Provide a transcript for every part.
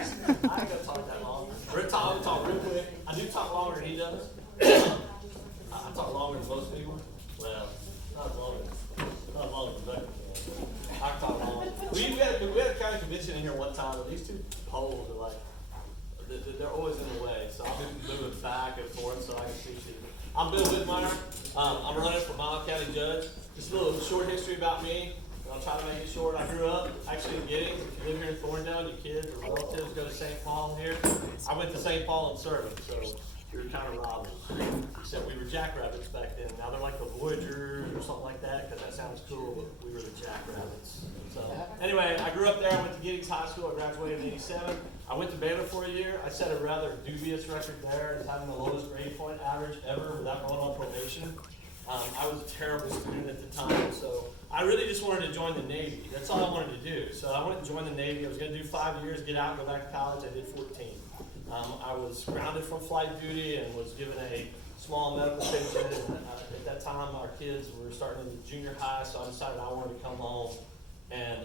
ain't gonna talk that long. We're talk real quick. I do talk longer than he does. I talk longer than most people. Well, not longer than Becky can. I talk longer. We had a county convention in here one time, and these two poles are like, they're always in the way. So I'll be moving back and forth so I can see shit. I'm Bill Whitmire. I'm running for Miles County Judge. Just a little short history about me. I'll try to make it short. I grew up actually in Giddings. If you live here in Thorndale, your kids or relatives go to St. Paul here. I went to St. Paul and served, so we were kind of robbers. Except we were jackrabbits back then. Now they're like the Voyagers or something like that, because that sounds cool, but we were the jackrabbits. So anyway, I grew up there. I went to Giddings High School. I graduated in '87. I went to Baylor for a year. I set a rather dubious record there as having the lowest grade point average ever without going on probation. I was a terrible student at the time, so I really just wanted to join the Navy. That's all I wanted to do. So I went and joined the Navy. I was going to do 5 years, get out, go back to college. I did 14. I was grounded from flight duty and was given a small medical pension. And, at that time, our kids were starting in junior high, so I decided I wanted to come home and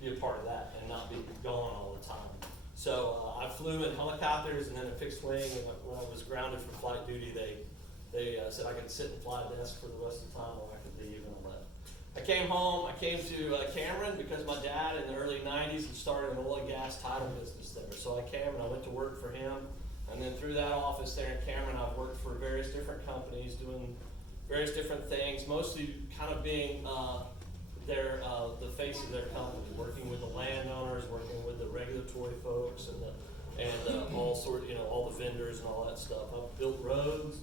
be a part of that and not be gone all the time. So I flew in helicopters and then a fixed wing, and when I was grounded from flight duty, they said I could sit and fly a desk for the rest of the time or I could leave, and I left. I came home. I came to Cameron because my dad in the early 90s had started an oil and gas title business there. So I came and I went to work for him. And then through that office there in Cameron, I've worked for various different companies doing various different things, mostly kind of being the face of their company, working with the landowners, working with the regulatory folks, and all sort, all the vendors and all that stuff. I've built roads.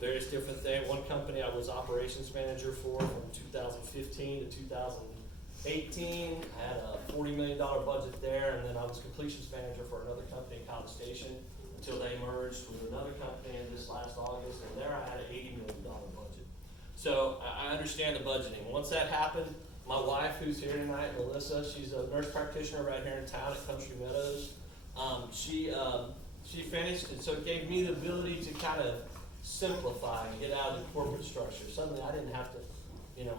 Various different things. One company I was operations manager for from 2015 to 2018. I had a $40 million budget there, and then I was completions manager for another company in College Station until they merged with another company in this last August, and there I had an $80 million budget. So I understand the budgeting. Once that happened, my wife, who's here tonight, Melissa, she's a nurse practitioner right here in town at Country Meadows. She finished, and so it gave me the ability to kind of simplify and get out of the corporate structure. Suddenly I didn't have to,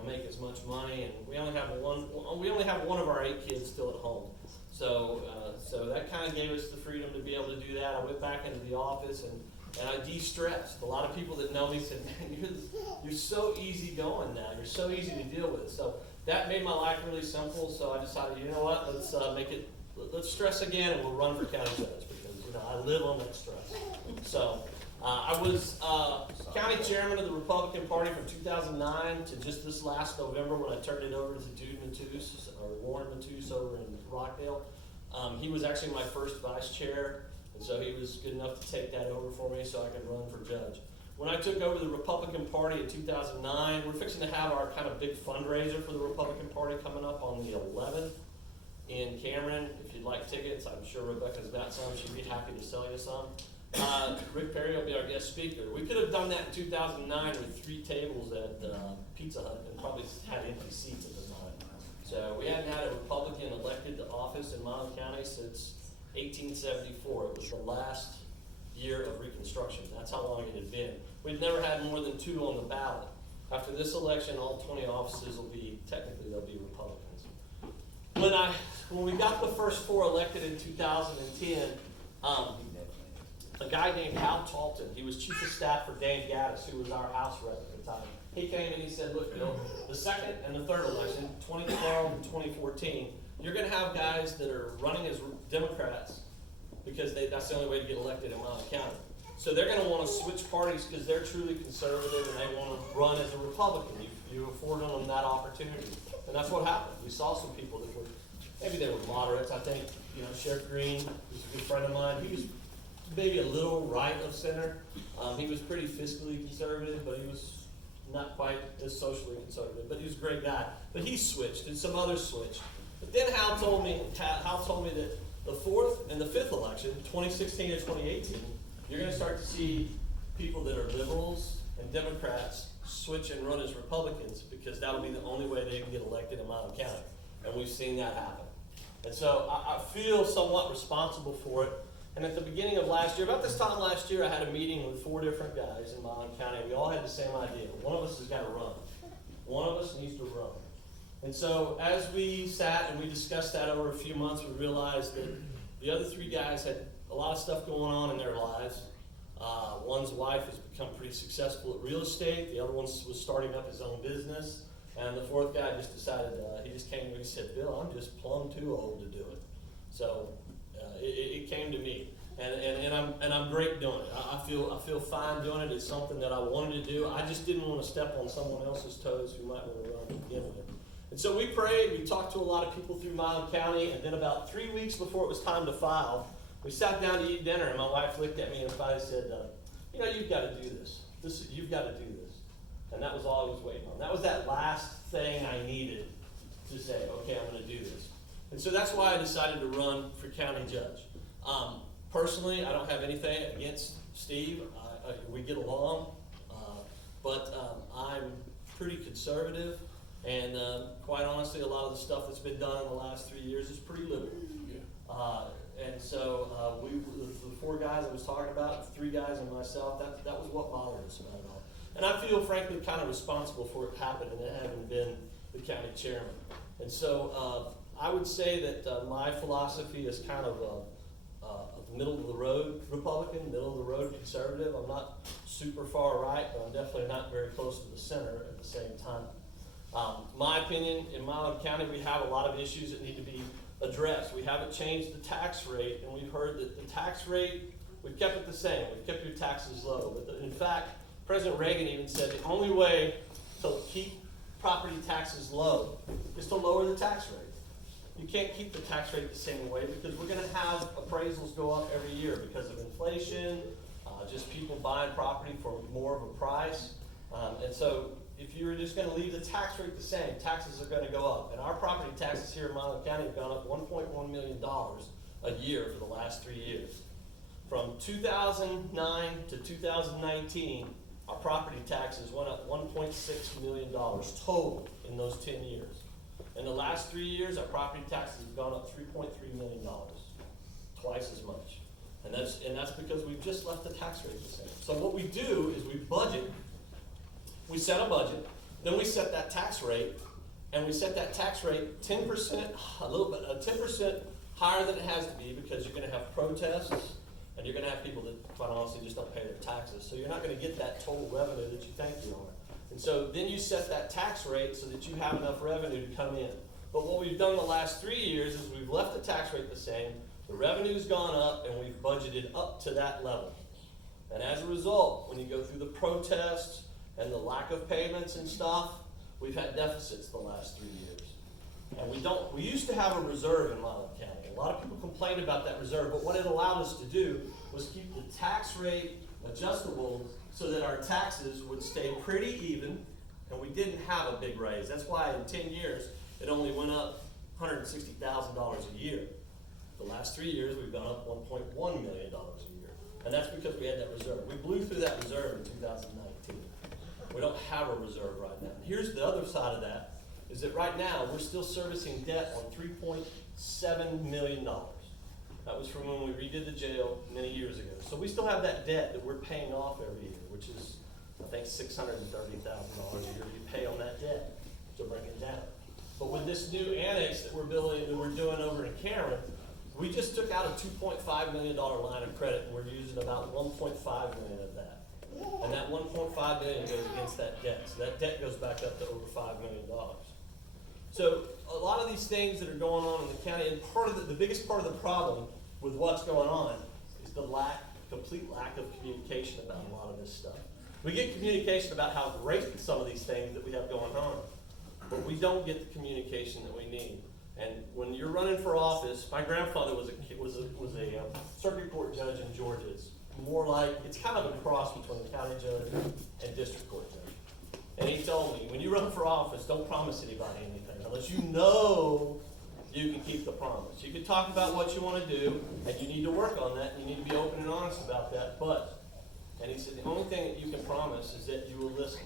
make as much money, and we only have one of our 8 kids still at home. So that kind of gave us the freedom to be able to do that. I went back into the office and I de-stressed. A lot of people that know me said, man, you're so easy going now. You're so easy to deal with. So that made my life really simple. So I decided, you know what, let's stress again, and we'll run for county judge because I live on that stress. So I was county chairman of the Republican Party from 2009 to just this last November when I turned it over to Jude Matus, or Warren Matus over in Rockdale. He was actually my first vice chair, and so he was good enough to take that over for me so I could run for judge. When I took over the Republican Party in 2009, we're fixing to have our kind of big fundraiser for the Republican Party coming up on the 11th in Cameron. If you'd like tickets, I'm sure Rebecca's got some. She'd be happy to sell you some. Rick Perry will be our guest speaker. We could have done that in 2009 with 3 tables at Pizza Hut and probably had empty seats at the time. So we hadn't had a Republican elected to office in Miles County since 1874. It was the last year of Reconstruction. That's how long it had been. We'd never had more than 2 on the ballot. After this election, all 20 offices will be, technically, they'll be Republicans. When we got the first 4 elected in 2010, a guy named Hal Talton, he was chief of staff for Dan Gaddis, who was our House rep at the time. He came and he said, look, Bill, the second and the third election, 2012 and 2014, you're going to have guys that are running as Democrats because that's the only way to get elected in Miles County. So they're going to want to switch parties because they're truly conservative and they want to run as a Republican. You afforded them that opportunity. And that's what happened. We saw some people that were, maybe they were moderates. I think, Sheriff Green, who's a good friend of mine, he was maybe a little right of center. He was pretty fiscally conservative, but he was not quite as socially conservative. But he was a great guy. But he switched, and some others switched. But then Hal told me that the 4th and the 5th election, 2016 and 2018, you're going to start to see people that are liberals and Democrats switch and run as Republicans because that'll be the only way they can get elected in Miles County. And we've seen that happen. And so I feel somewhat responsible for it. And at the beginning of last year, about this time last year, I had a meeting with 4 different guys in Miles County. We all had the same idea. One of us has got to run. One of us needs to run. And so as we sat and we discussed that over a few months, we realized that the other three guys had a lot of stuff going on in their lives. One's wife has become pretty successful at real estate. The other one was starting up his own business. And the fourth guy just decided, he just came to me and said, Bill, I'm just plumb too old to do it. So it came to me. And I'm great doing it. I feel fine doing it. It's something that I wanted to do. I just didn't want to step on someone else's toes who might want to run to begin with. And so we prayed. We talked to a lot of people through Milam County. And then about 3 weeks before it was time to file, we sat down to eat dinner. And my wife looked at me and finally said, you've got to do this. You've got to do this. And that was all I was waiting on. That was that last thing I needed to say, okay, I'm going to do this. And so that's why I decided to run for county judge. Personally, I don't have anything against Steve. We get along, but I'm pretty conservative, and quite honestly, a lot of the stuff that's been done in the last 3 years is pretty liberal. And so the four guys I was talking about, the three guys and myself, that was what bothered us about it all. And I feel, frankly, kind of responsible for it happening and having been the county chairman. And so I would say that my philosophy is kind of a middle of the road Republican, middle of the road conservative. I'm not super far right, but I'm definitely not very close to the center at the same time. My opinion, in Milam County, we have a lot of issues that need to be addressed. We haven't changed the tax rate, and we've heard that the tax rate, we've kept it the same. We've kept your taxes low. But in fact, President Reagan even said the only way to keep property taxes low is to lower the tax rate. You can't keep the tax rate the same way because we're going to have appraisals go up every year because of inflation, just people buying property for more of a price. And so if you're just going to leave the tax rate the same, taxes are going to go up. And our property taxes here in Milam County have gone up $1.1 million a year for the last 3 years. From 2009 to 2019, our property taxes went up $1.6 million total in those 10 years. In the last 3 years, our property taxes have gone up $3.3 million, twice as much. And that's because we've just left the tax rate the same. So what we do is we budget, we set a budget, then we set that tax rate, and we set that tax rate 10%, 10% higher than it has to be because you're going to have protests, and you're going to have people that, quite honestly, just don't pay their taxes. So you're not going to get that total revenue that you think you are. And so then you set that tax rate so that you have enough revenue to come in. But what we've done the last 3 years is we've left the tax rate the same, the revenue's gone up, and we've budgeted up to that level. And as a result, when you go through the protests and the lack of payments and stuff, we've had deficits the last 3 years. And we used to have a reserve in Milam County. A lot of people complained about that reserve, but what it allowed us to do was keep the tax rate adjustable so that our taxes would stay pretty even, and we didn't have a big raise. That's why in 10 years, it only went up $160,000 a year. The last 3 years, we've gone up $1.1 million a year. And that's because we had that reserve. We blew through that reserve in 2019. We don't have a reserve right now. And here's the other side of that, is that right now, we're still servicing debt on $3.7 million. That was from when we redid the jail many years ago. So we still have that debt that we're paying off every year, which is, I think, $630,000 a year you pay on that debt to bring it down. But with this new annex that we're building, that we're doing over in Cameron, we just took out a $2.5 million line of credit, and we're using about $1.5 million of that. And that $1.5 million goes against that debt. So that debt goes back up to over $5 million. So a lot of these things that are going on in the county, and part of the biggest part of the problem with what's going on is the complete lack of communication about a lot of this stuff. We get communication about how great some of these things that we have going on, but we don't get the communication that we need. And when you're running for office, my grandfather was a circuit court judge in Georgia. It's more like, it's kind of a cross between a county judge and district court judge. And he told me, when you run for office, don't promise anybody anything unless you know you can keep the promise. You can talk about what you want to do, and you need to work on that, and you need to be open and honest about that. But, and he said, the only thing that you can promise is that you will listen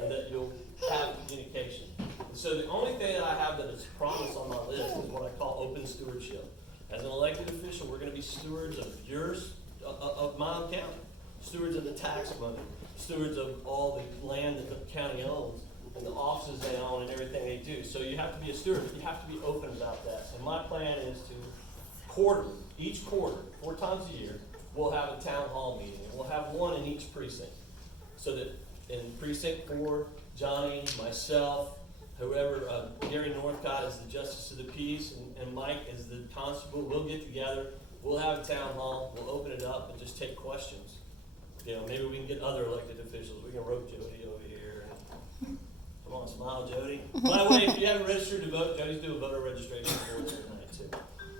and that you'll have communication. And so the only thing that I have that is promised on my list is what I call open stewardship. As an elected official, we're going to be stewards of of Milam County, stewards of the tax money, stewards of all the land that the county owns, and the offices they own and everything they do. So you have to be a steward, but you have to be open about that. And my plan is to quarterly, each quarter, 4 times a year, we'll have a town hall meeting, and we'll have one in each precinct. So that in precinct 4, Johnny, myself, whoever, Gary Northcott is the justice of the peace, and Mike is the constable, we'll get together, we'll have a town hall, we'll open it up and just take questions. You know, maybe we can get other elected officials, we can rope Jody over here. Come on, smile, Jody. By the way, if you haven't registered to vote, Jody's doing voter registration for tonight too.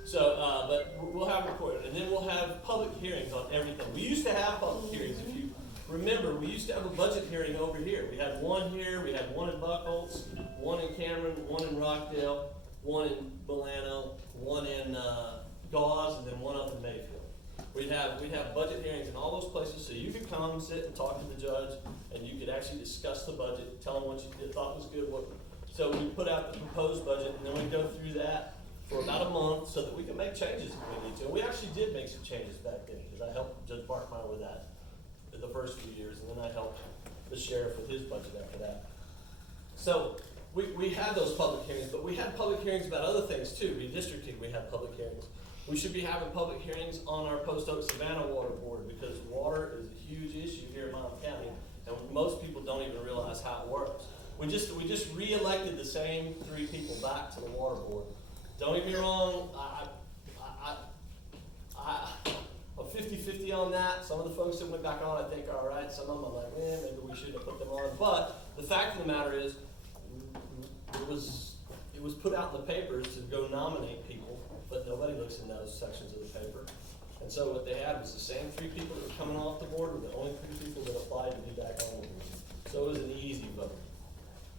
So, but we'll have recorded, and then we'll have public hearings on everything. We used to have public hearings, if you remember, we used to have a budget hearing over here. We had one here, we had one in Buckholz, one in Cameron, one in Rockdale, one in Milano, one in Gauze, and then one up in Mayfield. We'd have budget hearings in all those places, so you could come and sit and talk to the judge, and you could actually discuss the budget, tell him what you thought was good. So we put out the proposed budget, and then we go through that for about a month so that we can make changes if we need to. And we actually did make some changes back then, because I helped Judge Barkmeyer with that the first few years, and then I helped the sheriff with his budget after that. So we had those public hearings, but we had public hearings about other things too. Redistricting, we had public hearings. We should be having public hearings on our Post Oak Savannah Water Board, because water is a huge issue here in Milam County, and most people don't even realize how it works. We just re-elected the same 3 people back to the water board. Don't get me wrong, I'm 50-50 on that. Some of the folks that went back on I think are all right. Some of them I'm like, maybe we shouldn't have put them on. But the fact of the matter is, it was put out in the papers to go nominate people, but nobody looks in those sections of the paper. And so what they had was the same 3 people that were coming off the board were the only 3 people that applied to be back on the board. So it was an easy vote.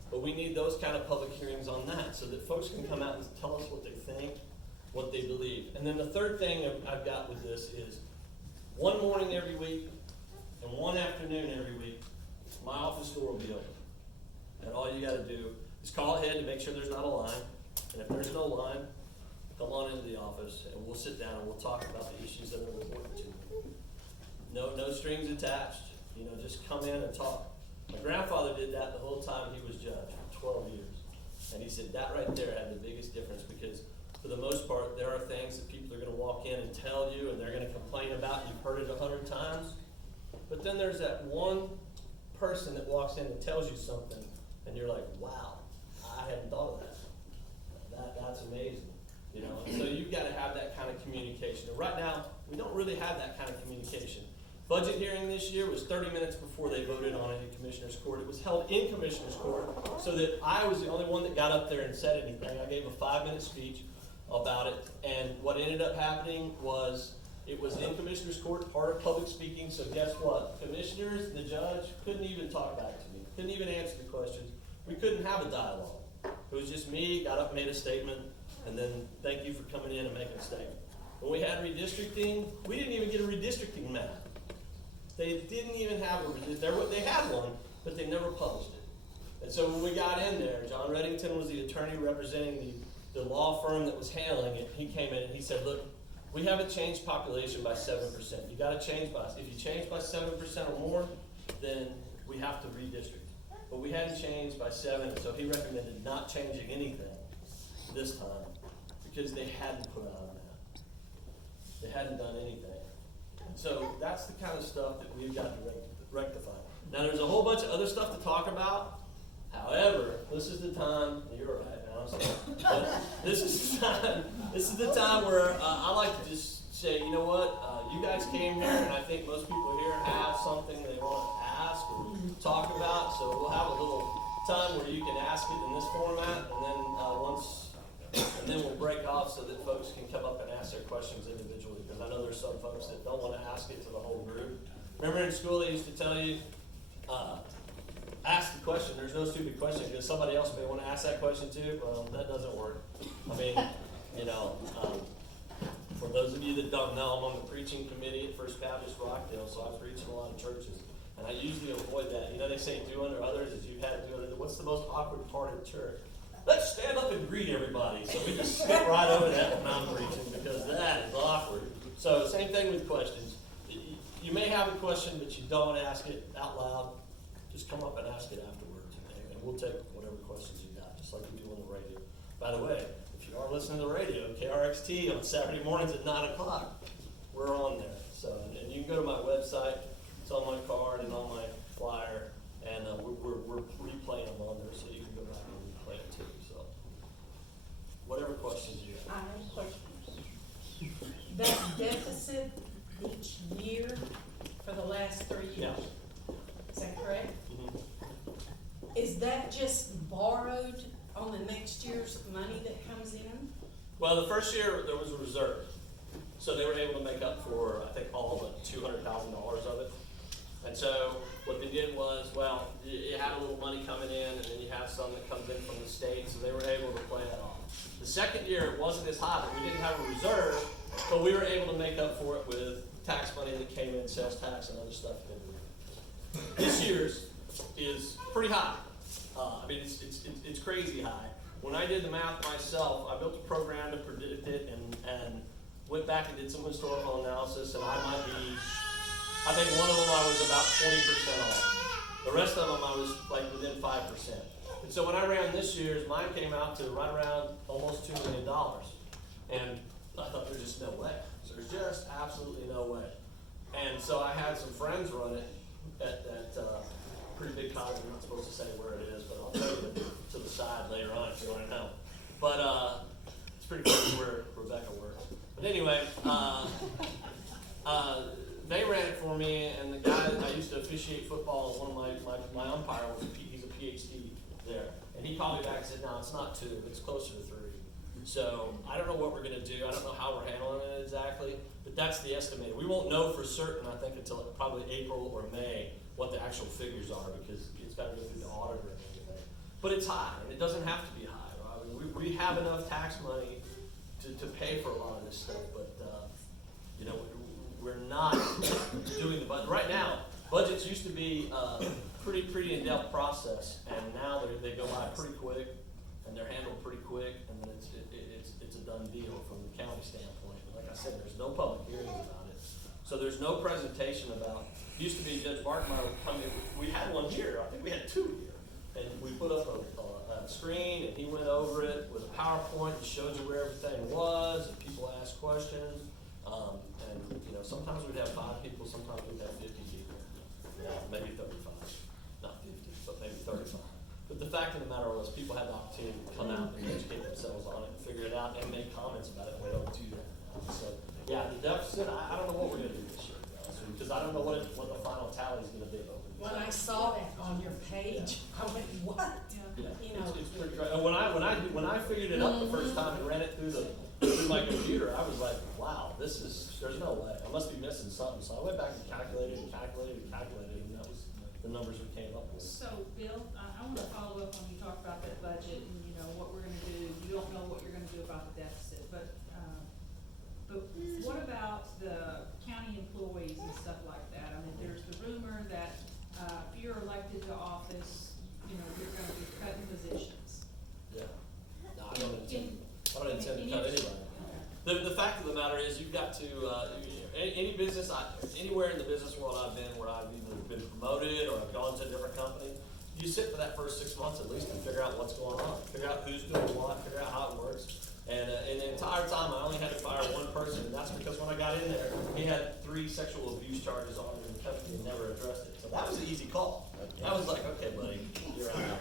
But we need those kind of public hearings on that so that folks can come out and tell us what they think, what they believe. And then the third thing I've got with this is one morning every week and one afternoon every week, my office door will be open. And all you gotta do is call ahead to make sure there's not a line. And if there's no line, come on into the office and we'll sit down and we'll talk about the issues that are important to you. No strings attached, you know, just come in and talk. My grandfather did that the whole time he was judge for 12 years. And he said that right there had the biggest difference, because for the most part, there are things that people are gonna walk in and tell you and they're gonna complain about, you've heard it 100 times. But then there's that one person that walks in and tells you something and you're like, wow, I hadn't thought of that. That's amazing, you know? And so you've gotta have that kind of communication. And right now, we don't really have that kind of communication. Budget hearing this year was 30 minutes before they voted on it in Commissioner's Court. It was held in Commissioner's Court so that I was the only one that got up there and said anything. I gave a 5-minute speech about it, and what ended up happening was it was in Commissioner's Court, part of public speaking, so guess what? Commissioners and the judge couldn't even talk back to me, couldn't even answer the questions. We couldn't have a dialogue. It was just me, got up, made a statement, and then thank you for coming in and making a statement. When we had redistricting, we didn't even get a redistricting map. They didn't even have they had one, but they never published it. And so when we got in there, John Reddington was the attorney representing the law firm that was handling it. He came in and he said, look, we haven't changed population by 7%. You gotta change if you change by 7% or more, then we have to redistrict. But we hadn't changed by 7, so he recommended not changing anything this time because they hadn't put out a map. They hadn't done anything. So that's the kind of stuff that we've got to rectify. Now there's a whole bunch of other stuff to talk about. However, this is the time, you're right now, I'm sorry. But this is the time where I like to just say, you know what, you guys came here and I think most people here have something they want to ask or talk about. So we'll have a little time where you can ask it in this format, and then we'll break off so that folks can come up and ask their questions individually, because I know there's some folks that don't want to ask it to the whole group. Remember in school they used to tell you, ask the question. There's no stupid question, because somebody else may want to ask that question too. Well, that doesn't work. I mean, you know, for those of you that don't know, I'm on the preaching committee at First Baptist Rockdale, so I preach in a lot of churches. And I usually avoid that. You know, they say do unto others as you've had to do unto. What's the most awkward part of church? Let's stand up and greet everybody. So we just skip right over that when I'm preaching, because that is awkward. So same thing with questions. You may have a question, but you don't ask it out loud. Just come up and ask it afterwards, and we'll take whatever questions you got, just like we do on the radio. By the way, if you are listening to the radio, KRXT on Saturday mornings at 9 o'clock, we're on there. So, and you can go to my website, it's on my card and on my flyer, and we're replaying them on there, so you can go back and replay it too. So, whatever questions you I have. have questions. That deficit each year for the last 3 years, Yeah. is that correct? Mhm. Is that just borrowed on the next year's money that comes in? Well, the first year there was a reserve, so they were able to make up for, I think, all but $200,000 of it. And so what they did was, well, you had a little money coming in, and then you have some that comes in from the state, so they were able to play that off. The second year it wasn't as high, but we didn't have a reserve, but we were able to make up for it with tax money that came in, sales tax and other stuff. This year's is pretty high. I mean, it's crazy high. When I did the math myself, I built a program to predict it and went back and did some historical analysis, and I think one of them I was about 20% off. The rest of them I was like within 5%. And so when I ran this year's, mine came out to right around almost $2 million. And I thought there's just no way. So there's just absolutely no way. And so I had some friends run it at pretty big college. I'm not supposed to say where it is, but I'll tell you to the side later on if you want to know. But it's pretty close to where Rebecca works. But anyway, they ran it for me, and the guy, I used to officiate football, and one of my umpire was he's a PhD there. And he called me back and said, no, it's not 2, it's closer to 3. So I don't know what we're gonna do. I don't know how we're handling it exactly, but that's the estimate. We won't know for certain, I think, until probably April or May what the actual figures are, because it's gotta go through the auditor and everything. But it's high, and it doesn't have to be high. I mean, we have enough tax money to pay for a lot of this stuff, but you know, we're not doing the budget. Right now, budgets used to be pretty in-depth process, and now they go by pretty quick, and they're handled pretty quick, and then it's a done deal from the county standpoint. Like I said, there's no public hearings about it, so there's no presentation about. It used to be Judge Whitmire would come in. We had one here. I think we had 2 here, and we put up a screen, and he went over it with a PowerPoint and showed you where everything was, and people asked questions. And you know, sometimes we'd have 5 people, sometimes we'd have 50 people, maybe 35, not 50, but maybe 35. But the fact of the matter was, people had the opportunity to come out and educate themselves on it, and figure it out, and make comments about it. We don't do that. So yeah, the deficit. I don't know what we're going to do this year, because I don't know what the final tally is going to be. When I saw that on your page, I went, what? Yeah, You know. it's pretty crazy. And when I figured it up the first time and ran it through my computer, I was like, wow, there's no way. I must be missing something. So I went back and calculated, and that was the numbers we came up with. So, Bill, I want to follow up when you talk about that budget and, you know, what we're gonna do. You don't know what you're gonna do about the deficit, but what about the county employees and stuff like that? I mean, there's the rumor that, if you're elected to office, you know, you're gonna be cutting positions. Yeah. No, I don't intend to cut anybody. Okay. The fact of the matter is, you've got to, any business, anywhere in the business world I've been, where I've either been promoted or I've gone to a different company, you sit for that first 6 months at least and figure out what's going on, figure out who's doing what, figure out how it works. And the entire time, I only had to fire 1 person, and that's because when I got in there, he had 3 sexual abuse charges on him in the company and never addressed it. So that was an easy call. I was like, okay, buddy, you're out here.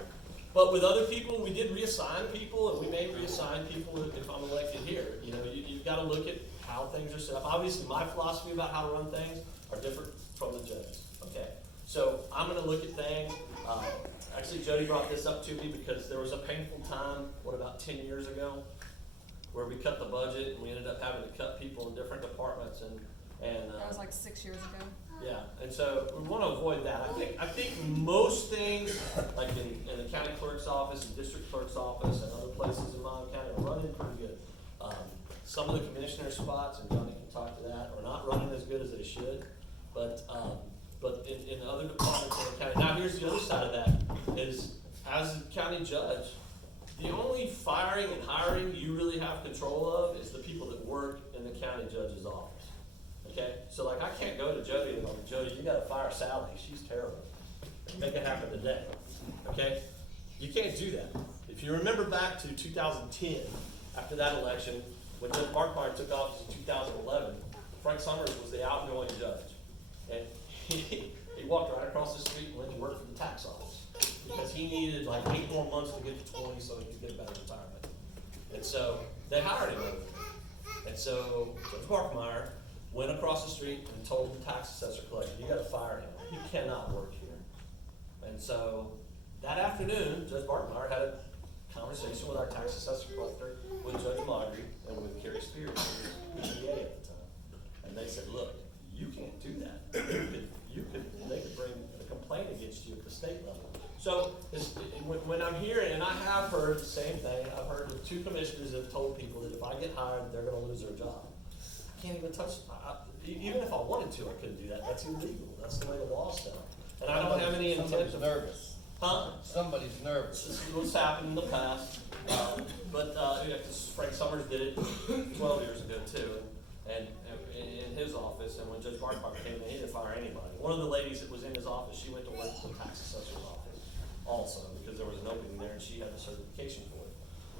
But with other people, we did reassign people, and we may reassign people if I'm elected here. You know, you've got to look at how things are set up. Obviously, my philosophy about how to run things are different from the judges. Okay, so I'm going to look at things. Actually, Jody brought this up to me because there was a painful time, about 10 years ago, where we cut the budget and we ended up having to cut people in different departments, and that was like 6 years ago. yeah, and so we want to avoid that. I think most things, like in the county clerk's office and district clerk's office and other places in Miami County, are running pretty good. Some of the commissioner spots, and Johnny can talk to that, are not running as good as they should. But in other departments in the county, now here's the other side of that, is as a county judge, the only firing and hiring you really have control of is the people that work in the county judge's office. Okay, so like I can't go to Jody and go, Jody, you gotta fire Sally, she's terrible. Make it happen today. Okay? You can't do that. If you remember back to 2010, after that election, when Judge Whitmire took office in 2011, Frank Summers was the outgoing judge. And he walked right across the street and went to work for the tax office because he needed like 8 more months to get to 20 so he could get a better retirement. And so they hired him over there. And so Judge Whitmire went across the street and told the tax assessor collector, you gotta fire him. He cannot work here. And so that afternoon, Judge Whitmire had a conversation with our tax assessor collector, with Judge Maugry, and with Kerry Spears, who was PA at the time. And they said, look, you can't do that. They could bring a complaint against you at the state level. So when I'm hearing, and I have heard the same thing, I've heard that 2 commissioners have told people that if I get hired, they're gonna lose their job. I can't even touch, even if I wanted to, I couldn't do that. That's illegal. That's the way the law's set up. And I don't have any intent Somebody's of. nervous. Huh? Somebody's nervous. This is what's happened in the past, yeah, 'cause Frank Summers did it 12 years ago too, and in his office, and when Judge Whitmire came in, he didn't fire anybody. One of the ladies that was in his office, she went to work for the tax assessor's office also, because there was an opening there and she had a certification for it.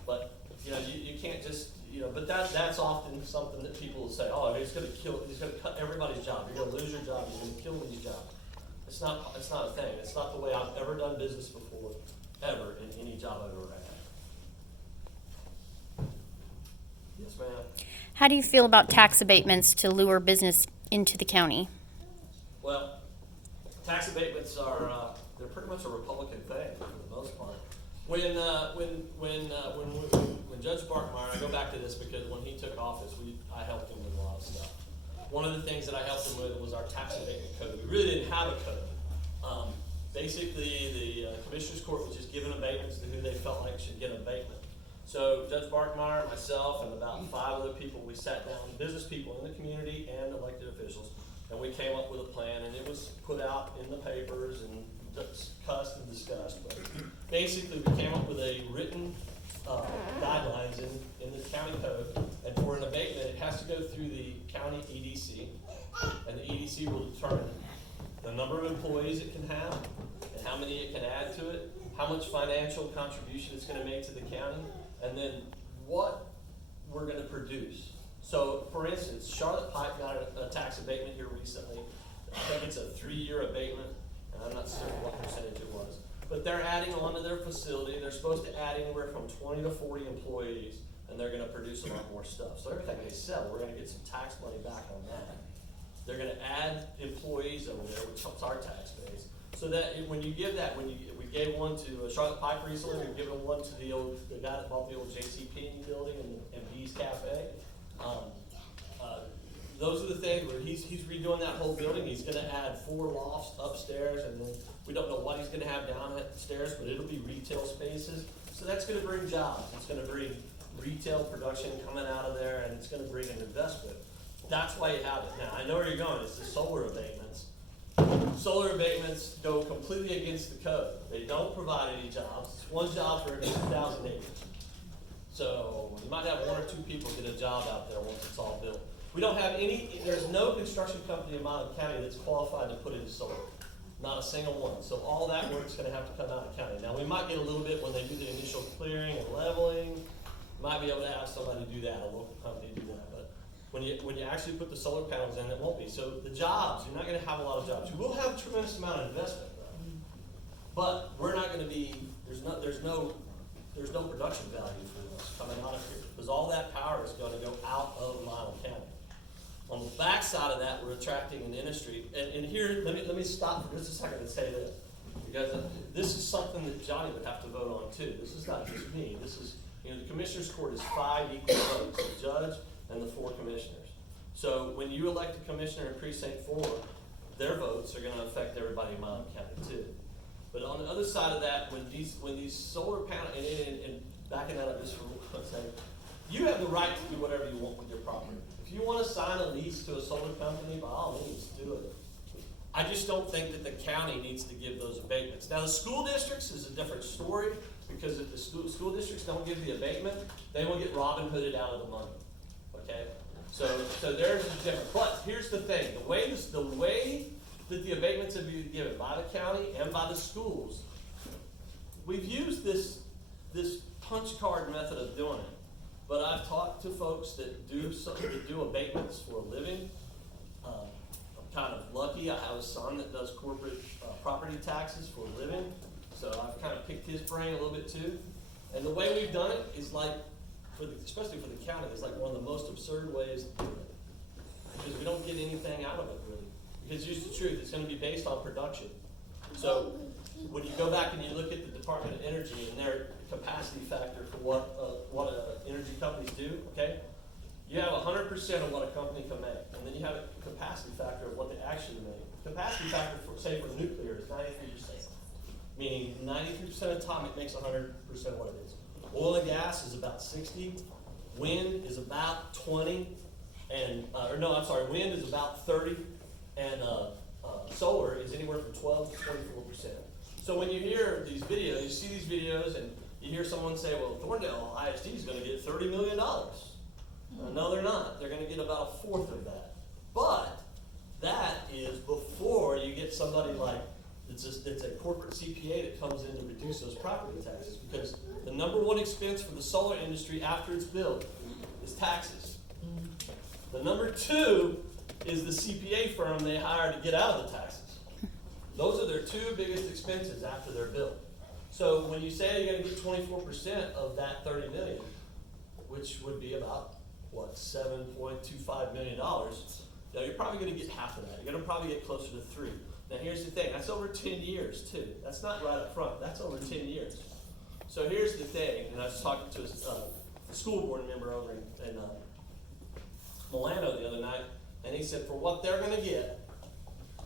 But, you know, you can't just, you know, but that's often something that people will say, oh, he's gonna cut everybody's job, you're gonna lose your job, you're gonna kill these jobs. It's not a thing. It's not the way I've ever done business before, ever, in any job I've ever had. Yes, ma'am. How do you feel about tax abatements to lure business into the county? Well, tax abatements are, they're pretty much a Republican thing for the most part. When Judge Whitmire, I go back to this because when he took office, I helped him with a lot of stuff. One of the things that I helped him with was our tax abatement code. We really didn't have a code. Basically, the Commissioners Court was just giving abatements to who they felt like should get an abatement. So Judge Whitmire, myself, and about 5 other people, we sat down, business people in the community and elected officials, and we came up with a plan, and it was put out in the papers and discussed and discussed. But basically, we came up with a written guidelines in the county code, and for an abatement, it has to go through the county EDC, and the EDC will determine the number of employees it can have, and how many it can add to it, how much financial contribution it's gonna make to the county, and then what we're gonna produce. So, for instance, Charlotte Pike got a tax abatement here recently. I think it's a 3-year abatement, and I'm not sure what percentage it was. But they're adding on to their facility. They're supposed to add anywhere from 20 to 40 employees, and they're gonna produce a lot more stuff. So everything they sell, we're gonna get some tax money back on that. They're gonna add employees over there, which helps our tax base. So that when you give that, we gave one to Charlotte Pike recently, we've given one to the guy that bought the old JCPenney building and Bees Cafe. Those are the things where he's redoing that whole building. He's gonna add 4 lofts upstairs, and then we don't know what he's gonna have downstairs, but it'll be retail spaces. So that's gonna bring jobs. It's gonna bring retail production coming out of there, and it's gonna bring an investment. That's why you have it. Now, I know where you're going. It's the solar abatements. Solar abatements go completely against the code. They don't provide any jobs. It's 1 job for every 2,000 acres. So you might have 1 or 2 people get a job out there once it's all built. We don't have there's no construction company in Milam County that's qualified to put in solar. Not a single one. So all that work's gonna have to come out of county. Now, we might get a little bit when they do the initial clearing and leveling. Might be able to have somebody do that, a local company do that. But when you actually put the solar panels in, it won't be. So the jobs, you're not gonna have a lot of jobs. You will have a tremendous amount of investment though. But we're not gonna be, there's no production value for us coming out of here. Because all that power is gonna go out of Milam County. On the back side of that, we're attracting an industry, and here, let me stop for just a second and say this, because this is something that Johnny would have to vote on too. This is not just me. This is, the Commissioners Court is 5 equal votes, the judge and the 4 commissioners. So when you elect a commissioner in precinct 4, their votes are gonna affect everybody in Milam County too. But on the other side of that, when these solar panels, and backing that up just for one second, you have the right to do whatever you want with your property. If you want to sign a lease to a solar company, by all means, do it. I just don't think that the county needs to give those abatements. Now, the school districts is a different story, because if the school districts don't give the abatement, they will get Robin Hooded out of the money. Okay? So theirs is different. But here's the thing: the way that the abatements have been given by the county and by the schools, we've used this punch card method of doing it, but I've talked to folks that do abatements for a living. I'm kind of lucky. I have a son that does corporate property taxes for a living, so I've kind of picked his brain a little bit too. And the way we've done it is like, especially for the county, it's like one of the most absurd ways to do it, because we don't get anything out of it really. Because here's the truth: it's going to be based on production. So when you go back and you look at the Department of Energy and their capacity factor for what energy companies do, okay? You have 100% of what a company can make, and then you have a capacity factor of what they actually make. Capacity factor, say for nuclear, is 93%, meaning 93% of the time it makes 100% of what it is. Oil and gas is about 60, wind is about 20, and wind is about 30, and solar is anywhere from 12 to 24%. So when you hear these videos, you see these videos, and you hear someone say, well, Thorndale ISD is going to get $30 million. No, they're not. They're going to get about a fourth of that. But that is before you get somebody like, it's a corporate CPA that comes in to reduce those property taxes, because the number one expense for the solar industry after it's built is taxes. The number two is the CPA firm they hire to get out of the taxes. Those are their two biggest expenses after they're built. So when you say you're going to get 24% of that $30 million, which would be about, what, $7.25 million, you're probably going to get half of that. You're going to probably get closer to 3. Now here's the thing, that's over 10 years too. That's not right up front, that's over 10 years. So here's the thing, and I was talking to a school board member over in Milano the other night, and he said for what they're going to get,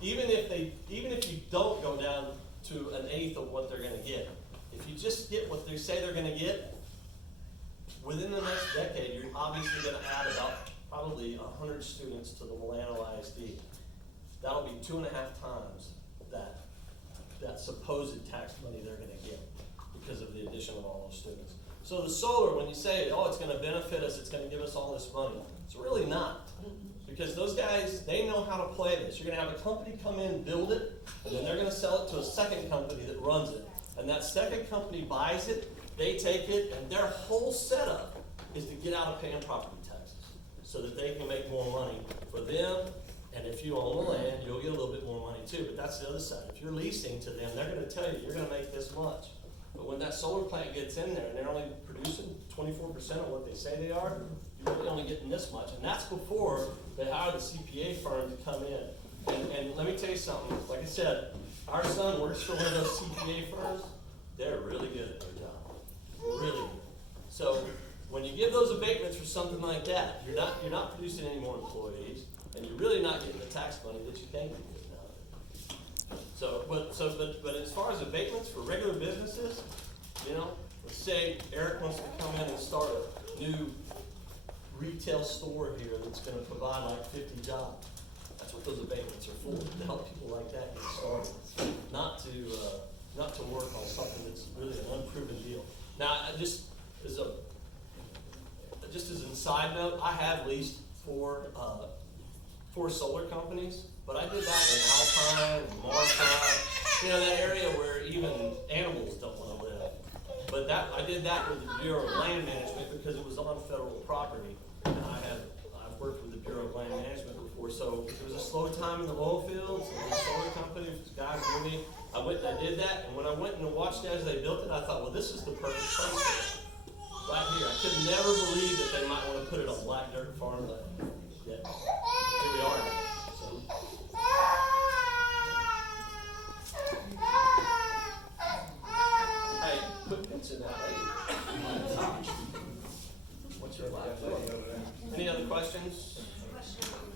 even if you don't go down to an eighth of what they're going to get, if you just get what they say they're going to get, within the next decade, you're obviously going to add about probably 100 students to the Milano ISD. That'll be 2.5 times that supposed tax money they're going to get because of the addition of all those students. So the solar, when you say, oh, it's going to benefit us, it's going to give us all this money, it's really not. Because those guys, they know how to play this. You're going to have a company come in, build it, and then they're going to sell it to a second company that runs it. And that second company buys it, they take it, and their whole setup is to get out of paying property taxes so that they can make more money for them. And if you own the land, you'll get a little bit more money too. But that's the other side. If you're leasing to them, they're going to tell you you're going to make this much. But when that solar plant gets in there and they're only producing 24% of what they say they are, you're really only getting this much. And that's before they hire the CPA firm to come in. And let me tell you something. Like I said, our son works for one of those CPA firms. They're really good at their job. Really good. So when you give those abatements for something like that, you're not producing any more employees, and you're really not getting the tax money that you can get now. But as far as abatements for regular businesses, let's say Eric wants to come in and start a new retail store here that's going to provide like 50 jobs. That's what those abatements are for, to help people like that get started, not to work on something that's really an unproven deal. Now, just as a side note, I have leased for solar companies, but I did that in Alpine, Marshall, that area where even animals don't want to live. But I did that with the Bureau of Land Management because it was on federal property, and I've worked with the Bureau of Land Management before. So there was a slow time in the oil fields, and the solar company, this guy with me, I went and I did that, and when I went and watched as they built it, I thought, well, this is the perfect place for it. Right here. I could never believe that they might want to put it on black dirt farmland. Yet here we are now. So. Hey, put pins in that lady. What's your last name? Any other questions?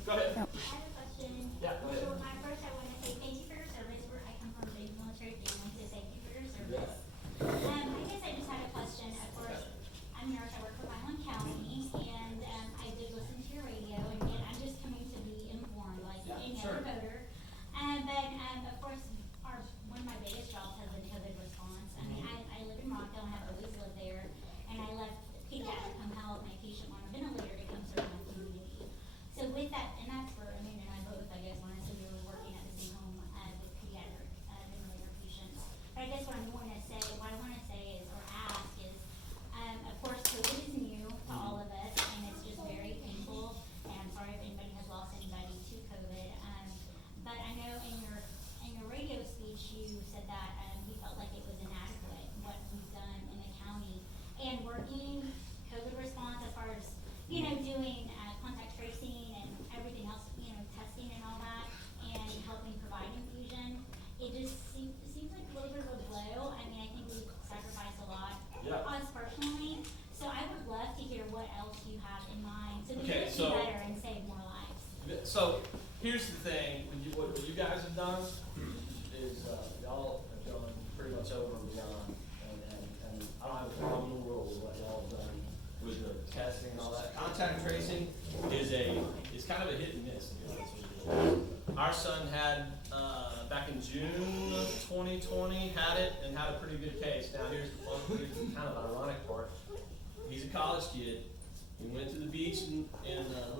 Go ahead. I have a question. Yeah, go ahead. So first I want to say thank you for your service. I come from a big military family, so thank you for your service. I guess I just had a question. Of course, I'm nurse. I work for Highland County, and I did listen to your radio, and I'm just coming to be informed, like any other voter. But of course, one of my biggest jobs has been COVID response. I mean, I live in Rockdale, and have always lived there, and I left pediatric home health, my patient on a ventilator to come serve my community. So with that, and that's for, here's the thing, what you guys have done is, y'all have gone pretty much over and beyond. And I don't have a problem in the world with what y'all have done with the testing and all that. Contact tracing is kind of a hit and miss, to be honest with you. Our son had, back in June of 2020, had it and had a pretty good case. Now here's the kind of ironic part. He's a college kid. We went to the beach in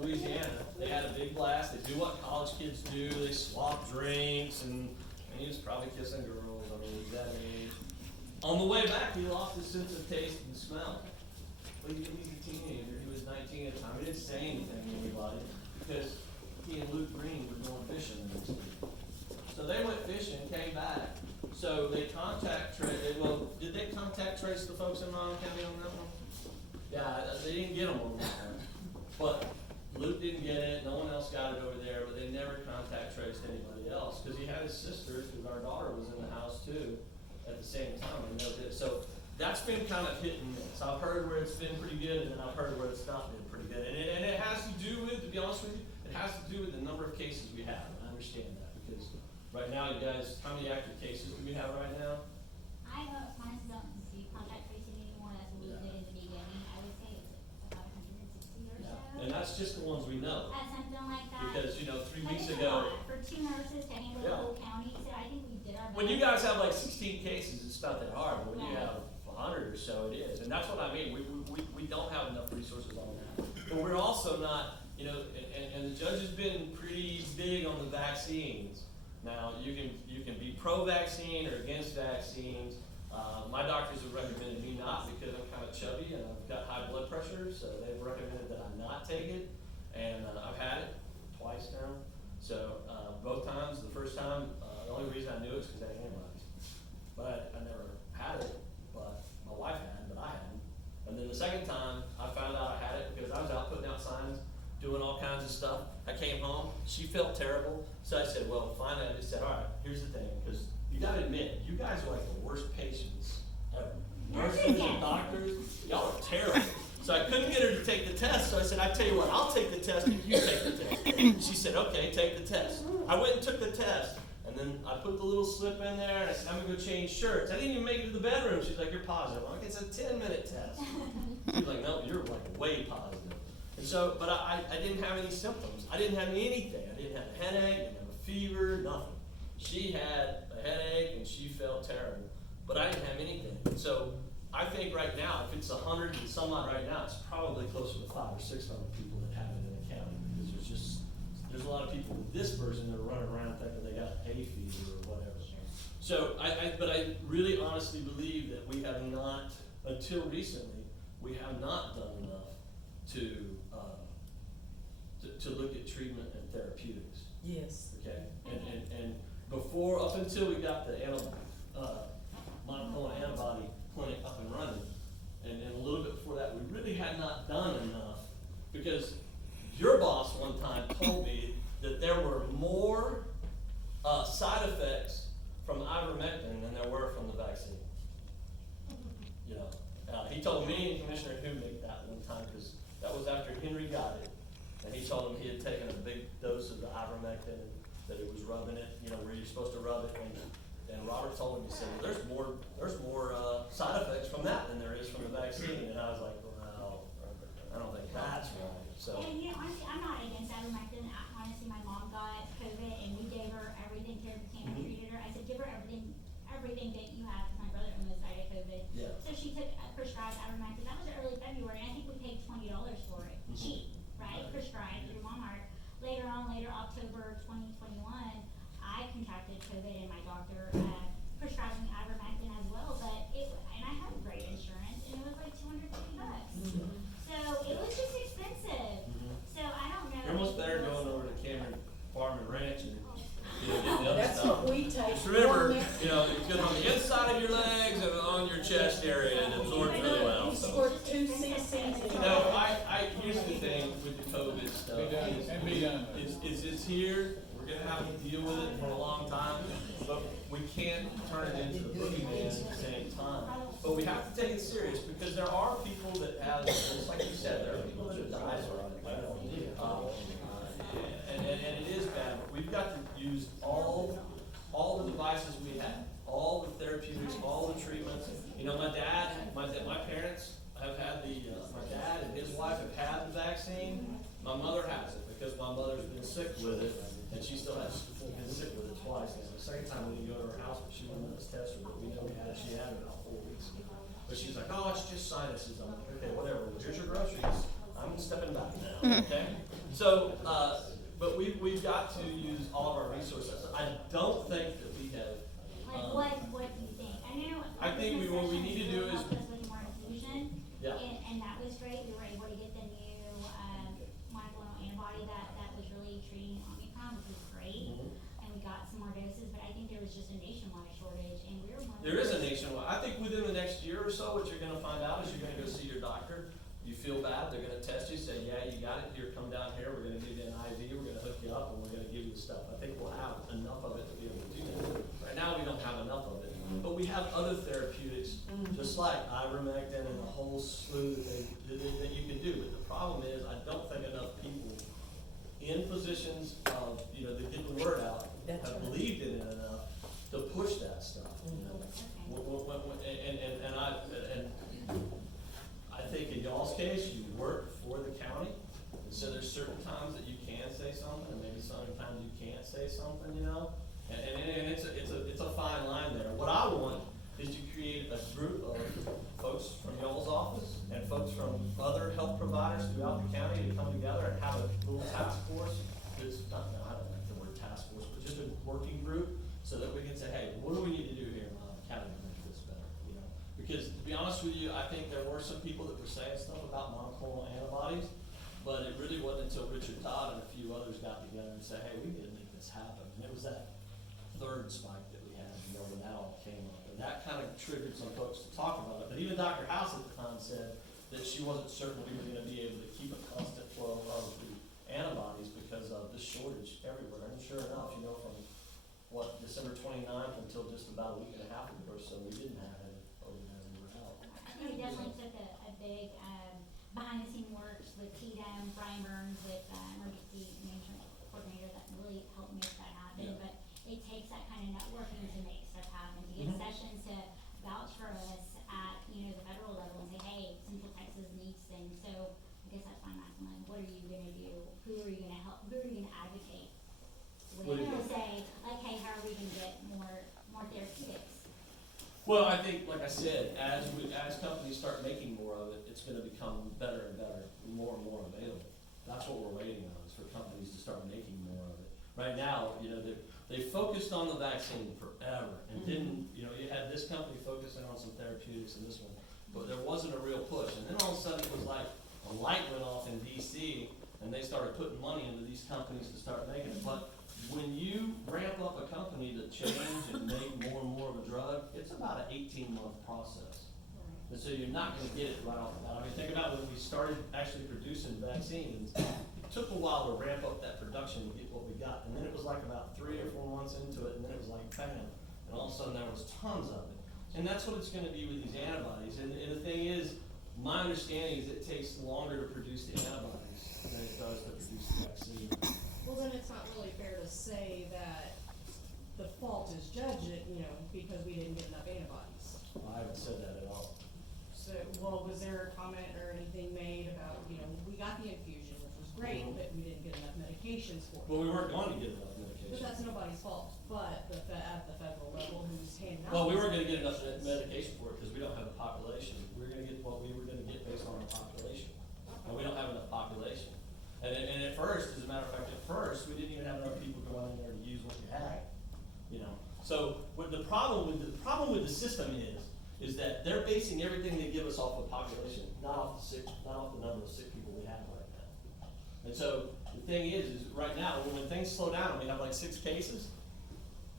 Louisiana. They had a big blast. They do what college kids do. They swap drinks, and he was probably kissing girls. I mean, he's that age. On the way back, he lost his sense of taste and smell. But he's a teenager. He was 19 at the time. He didn't say anything to anybody because he and Luke Green were going fishing the next week. So they went fishing, came back. So they did they contact trace the folks in Montgomery County on that one? Yeah, they didn't get them on that one. But Luke didn't get it, no one else got it over there, but they never contact traced anybody else. Because he had his sister, because our daughter was in the house too, at the same time, and they did. So that's been kind of hit and miss. I've heard where it's been pretty good, and then I've heard where it's not been pretty good. And it has to do with, to be honest with you, it has to do with the number of cases we have. And I understand that, because right now, you guys, how many active cases do we have right now? I honestly don't do contact tracing anymore, that's what we did in the beginning, I would say it's about 160 or so. And that's just the ones we know. Something like that. Because, 3 But weeks it's a ago, lot for 2 nurses to handle the whole county, so I think we did our best. when you guys have like 16 cases, it's not that hard, but when you Right. have 100 or so, it is. And that's what I mean, we don't have enough resources on that. But we're also not, and the judge has been pretty big on the vaccines. Now, you can be pro-vaccine or against vaccines. My doctors have recommended me not because I'm kind of chubby and I've got high blood pressure, so they've recommended that I not take it. And I've had it twice now. So both times, the first time, the only reason I knew it is because I had antibodies. But I never had it, but my wife had, but I hadn't. And then the second time, I found out I had it because I was out putting out signs, doing all kinds of stuff. I came home, she felt terrible, so I said, well, finally I just said, all right, here's the thing, because you gotta admit, you guys are like the worst patients ever. Nurses and doctors, y'all are terrible. So I couldn't get her to take the test, so I said, I tell you what, I'll take the test if you take the test. She said, okay, take the test. I went and took the test, and then I put the little slip in there, and I said, I'm gonna go change shirts. I didn't even make it to the bedroom. She's like, you're positive. I'm like, it's a 10-minute test. She's like, no, you're like way positive. And so, but I didn't have any symptoms. I didn't have anything. I didn't have a headache, I didn't have a fever, nothing. She had a headache and she felt terrible, but I didn't have anything. So I think right now, if it's 100 and some odd right now, it's probably closer to 500 or 600 people that have it in the county, because there's a lot of people with this version that are running around thinking they got hay fever or whatever. So but I really honestly believe that we have not, until recently, we have not done enough to look at treatment and therapeutics. Yes. Okay, and before, up until we got the monoclonal antibody clinic up and running, and a little bit before that, we really had not done enough, because your boss one time told me that there were more side effects from ivermectin than there were from the vaccine. He told me and Commissioner Humnick that one time, because that was after Henry got it, and he told him he had taken a big dose of the ivermectin, that it was rubbing it, where you're supposed to rub it. And Robert told him, he said, well, there's more side effects from that than there is from the vaccine. And I was like, well, I don't think that's right. So. And honestly, I'm not against ivermectin. Honestly, my mom got COVID and we gave her everything, came and treated her. I said, give her everything that you have, because my brother almost died of COVID. Yeah. So she took prescribed ivermectin. That was early February, and I think we paid $20 for it. Cheap, right? Prescribed through Walmart. Later October 2021, I contracted COVID, and my doctor prescribed me ivermectin as well. And I had great insurance, and it was like $250. So it was just expensive. So I don't know. You're almost better going over to Cameron Farm and Ranch and getting the other That's stuff. what we take. Just remember, it's good on the inside of your legs and on your chest area, and absorbs really well. So. For 2 cc's. Here's the thing with the COVID stuff. Is it's here. We're gonna have to deal with it for a long time, but we can't turn it into the boogeyman at the same time. But we have to take it serious, because there are people that have, just like you said, there are people that have died from it. And it is bad. My mother has it, because my mother's been sick with it, and she still has been sick with it twice now. The second time we didn't go to her house, but she wouldn't let us test her, but we know she had it about 4 weeks ago. But she's like, oh, it's just sinuses. I'm like, okay, whatever, well, here's your groceries, I'm stepping back now, okay? So, but we've got to use all of our resources. I don't think that we have, Like, what do you think? I know. I think what we need to do is- Helped us with more infusion. Yeah. And that was great. We were able to get the new, monoclonal antibody that was really treating Omicron, which was great. Mhm. And we got some more doses, but I think there was just a nationwide shortage, and we were one of There is a those- nationwide, I think within the next year or so, what you're gonna find out is you're gonna go see your doctor. You feel bad, they're gonna test you, say, yeah, you got it, here, come down here, we're gonna give you an IV, we're gonna hook you up, and we're gonna give you the stuff. I think we'll have enough of it to be able to do that. Right now, we don't have enough of it, but we have other therapeutics, just like ivermectin and the whole slew that you can do. But the problem is, I don't think enough people in positions of, that get the word out, That's have right. believed in it enough to push that stuff, And I think in y'all's case, you work for the county, and so there's certain times that you can say something, and maybe sometimes you can't say something, and it's a fine line there. What I want is to create a group of folks from y'all's office and folks from other health providers throughout the county to come together and have a little task force. It's not, I don't like the word task force, but just a working group, so that we can say, hey, what do we need to do here in the county to make this better, Because to be honest with you, I think there were some people that were saying stuff about monoclonal antibodies, but it really wasn't until Richard Todd and a few others got together and said, hey, we need to make this happen. And it was that third spike that we had, when that all came up. And that kind of triggered some folks to talk about it. But even Dr. House at the time said that she wasn't certain we were gonna be able to keep a constant flow of the antibodies because of the shortage everywhere. And sure enough, from December 29th until just about a week and a half ago or so, we didn't have any, or we were out. I think we definitely took a big, behind the scene works with TDM, Brian Burns with, emergency management coordinator that really helped make that happen. Yeah. But it takes that kind of networking to make stuff happen, to get Mhm. sessions to vouch for us at, the federal level and say, hey, Central Texas needs things. So I guess that's my last one. What are you gonna do? Who are you gonna help? Who are you gonna advocate What do with you- to say, like, hey, how are we gonna get more therapeutics? Well, I think, like I said, as companies start making more of it, it's gonna become better and better, more and more available. That's what we're waiting on, is for companies to start making more of it. Right now, they focused on the vaccine forever, and didn't, you had this company focusing on some therapeutics and this one, but there wasn't a real push. And then all of a sudden, it was like a light went off in DC, and they started putting money into these companies to start making it. But when you ramp up a company to change and make more and more of a drug, it's about an 18-month process. And so you're not gonna get it right off the bat. I mean, think about when we started actually producing vaccines, it took a while to ramp up that production to get what we got. And then it was like about 3 or 4 months into it, and then it was like bam. And all of a sudden there was tons of it. And that's what it's gonna be with these antibodies. And the thing is, my understanding is it takes longer to produce the antibodies than it does to produce the vaccine. Well, then it's not really fair to say that the fault is judged, because we didn't get enough antibodies. I haven't said that at all. So, was there a comment or anything made about, we got the infusion, which was great, Mhm. but we didn't get enough medications for it? Well, we weren't going to get enough But medication. that's nobody's fault, but at the federal level, who's handing out. Well, we these weren't gonna get enough medications. medication for it because we don't have a population. We're gonna get what we were gonna get based on our population. And we don't have enough population. And at first, as a matter of fact, we didn't even have enough people go in there to use what we had, So what the problem with the system is that they're basing everything they give us off of population, not off the number of sick people we have right now. And so the thing is right now, when things slow down and we have like 6 cases,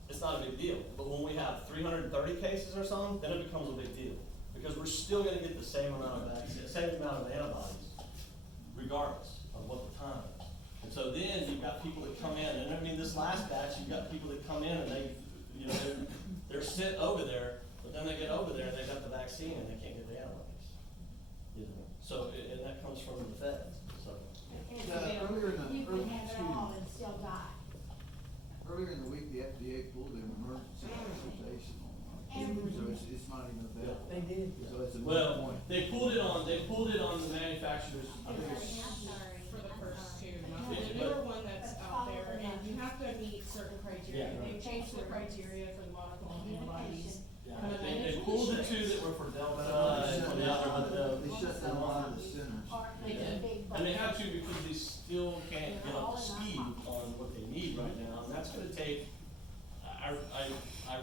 it's not a big deal. But when we have 330 cases or something, then it becomes a big deal. Because we're still gonna get the same amount of vaccine, same amount of antibodies, regardless of what the time is. And so then you've got people that come in, and I mean, this last batch, you've got people that come in and they're sent over there, but then they get over there and they got the vaccine and they can't get the antibodies. So, and that comes from the feds, so. Earlier in the, You could have it all and still die. earlier in the week, the FDA pulled an emergency authorization on, so it's not even available. They did. So it's a moot Well, point. they pulled it on the manufacturers. I'm sorry. For the I'm criteria for the monoclonal antibodies. Yeah, they pulled the two that were for Delta, and the other, but They shut down a lot of the centers. They did. and they have to because they still can't get up to speed on what they need right now, and that's gonna take, I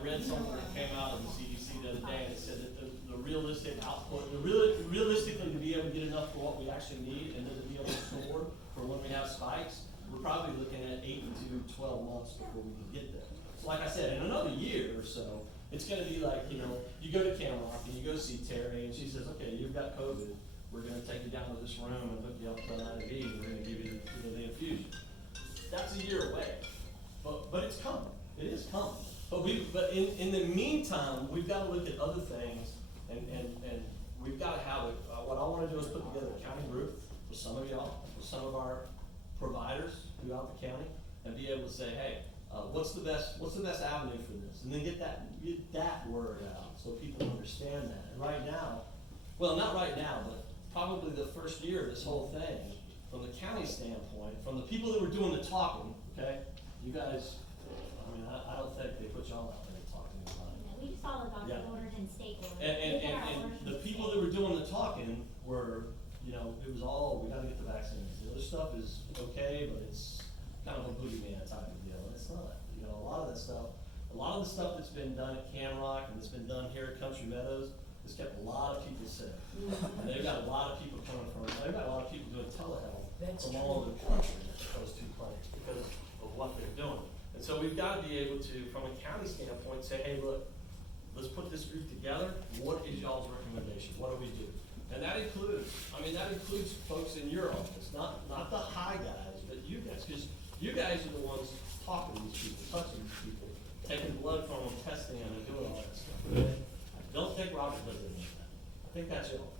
read something that came out of the CDC the other day, and it said that the realistic output, realistically to be able to get enough for what we actually need, and then to be able to store for when we have spikes, we're probably looking at 8 to 12 months before we can get there. So like I said, in another year or so, it's gonna be like, you know, you go to Camelot and you go see Terry, and she says, okay, you've got COVID, we're gonna take you down to this room and hook you up with an IV, and we're gonna give you the infusion. That's a year away, but it's coming, it is coming. But in the meantime, we've gotta look at other things, and we've gotta have it, what I wanna do is put together a county group with some of y'all, with some of our providers throughout the county, and be able to say, hey, what's the best avenue for this? And then get that word out, so people understand that. And right now, well, not right now, but probably the first year of this whole thing, from the county standpoint, from the people that were doing the talking, okay? You guys, I mean, I don't think they put y'all out there to talk to anybody. No, we just follow doctor Yeah. orders and state orders. And We get our orders the from people state. that were doing the talking were, you know, it was all, we gotta get the vaccines. The other stuff is okay, but it's kind of a boogeyman type of deal, and it's not. You know, a lot of the stuff that's been done at Camrock and that's been done here at Country Meadows has kept a lot of people sick. And they've got a lot of people coming from, they've got a lot of people doing telehealth That's from true. all over the country at those two clinics because of what they're doing. And so we've gotta be able to, from a county standpoint, say, hey, look, let's put this group together. What is y'all's recommendation? What do we do? And that includes folks in your office, not the high guys, but you guys, because you guys are the ones talking to these people, touching these people, taking blood from them, testing them, and doing all that stuff. Okay? I don't think Robert does any of that. I think that's y'all,